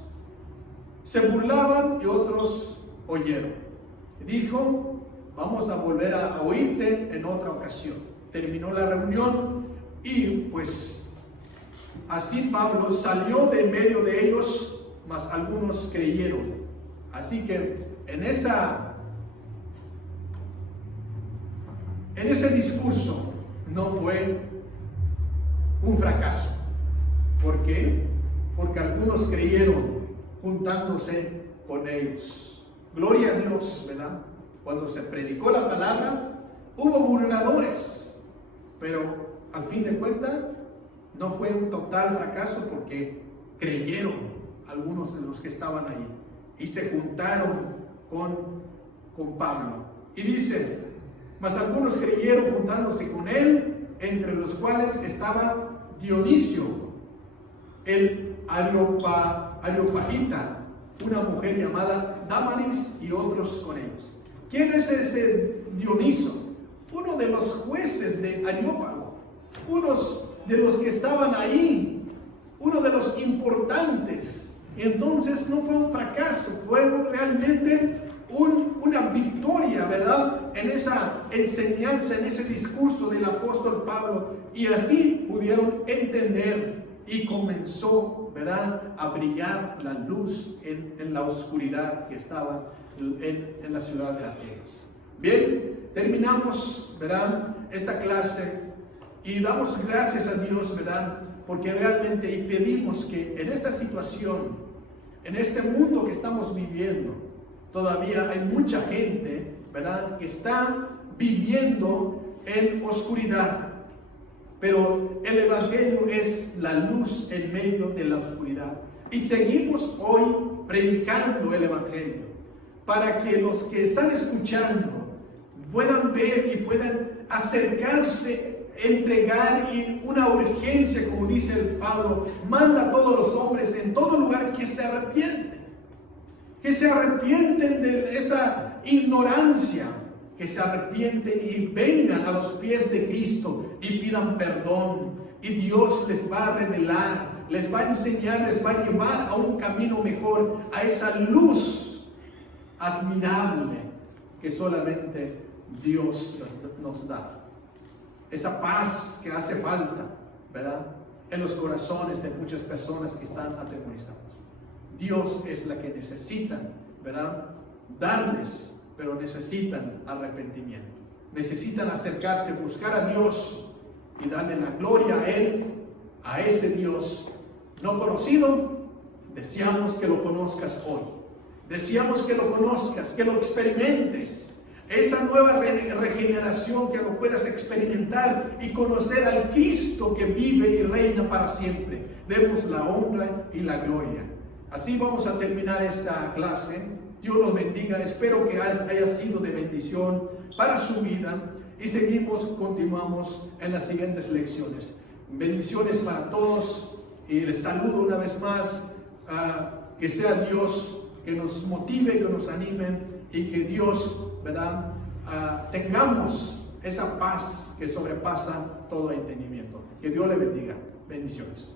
se burlaban y otros oyeron. Dijo, vamos a volver a oírte en otra ocasión. Terminó la reunión y pues así Pablo salió de en medio de ellos, mas algunos creyeron. Así que en ese discurso no fue un fracaso. ¿Por qué? Porque algunos creyeron juntándose con ellos. Gloria a Dios, ¿verdad? Cuando se predicó la palabra, hubo burladores, pero al fin de cuentas no fue un total fracaso porque creyeron algunos de los que estaban ahí y se juntaron con Pablo. Y dice, mas algunos creyeron juntándose con él, entre los cuales estaba Dionisio, el Areopagita, una mujer llamada Dámaris y otros con ellos. ¿Quién es ese Dioniso? Uno de los jueces de Areópago, unos de los que estaban ahí, uno de los importantes. Y entonces no fue un fracaso, fue realmente una victoria, ¿verdad?, en esa enseñanza, en ese discurso del apóstol Pablo. Y así pudieron entender y comenzó, ¿verdad?, a brillar la luz en la oscuridad que estaba en la ciudad de Atenas. Bien, terminamos, ¿verdad?, esta clase y damos gracias a Dios, ¿verdad?, porque realmente y pedimos que en esta situación, en este mundo que estamos viviendo, todavía hay mucha gente, ¿verdad?, que está viviendo en oscuridad. Pero el Evangelio es la luz en medio de la oscuridad. Y seguimos hoy predicando el Evangelio para que los que están escuchando puedan ver y puedan acercarse, entregar y una urgencia, como dice el Pablo, manda a todos los hombres en todo lugar que se arrepienten de esta ignorancia, que se arrepienten y vengan a los pies de Cristo y pidan perdón, y Dios les va a revelar, les va a enseñar, les va a llevar a un camino mejor, a esa luz admirable que solamente Dios nos da. Esa paz que hace falta, ¿verdad?, en los corazones de muchas personas que están atemorizados. Dios es la que necesitan, ¿verdad?, darles, pero necesitan arrepentimiento. Necesitan acercarse, buscar a Dios y darle la gloria a Él, a ese Dios no conocido. Deseamos que lo conozcas hoy. Deseamos que lo conozcas, que lo experimentes. Esa nueva regeneración, que lo puedas experimentar y conocer al Cristo que vive y reina para siempre. Demos la honra y la gloria. Así vamos a terminar esta clase. Dios los bendiga. Espero que haya sido de bendición para su vida. Y continuamos en las siguientes lecciones. Bendiciones para todos. Y les saludo una vez más. Que sea Dios que nos motive, que nos anime. Y que Dios, ¿verdad?, tengamos esa paz que sobrepasa todo entendimiento. Que Dios le bendiga. Bendiciones.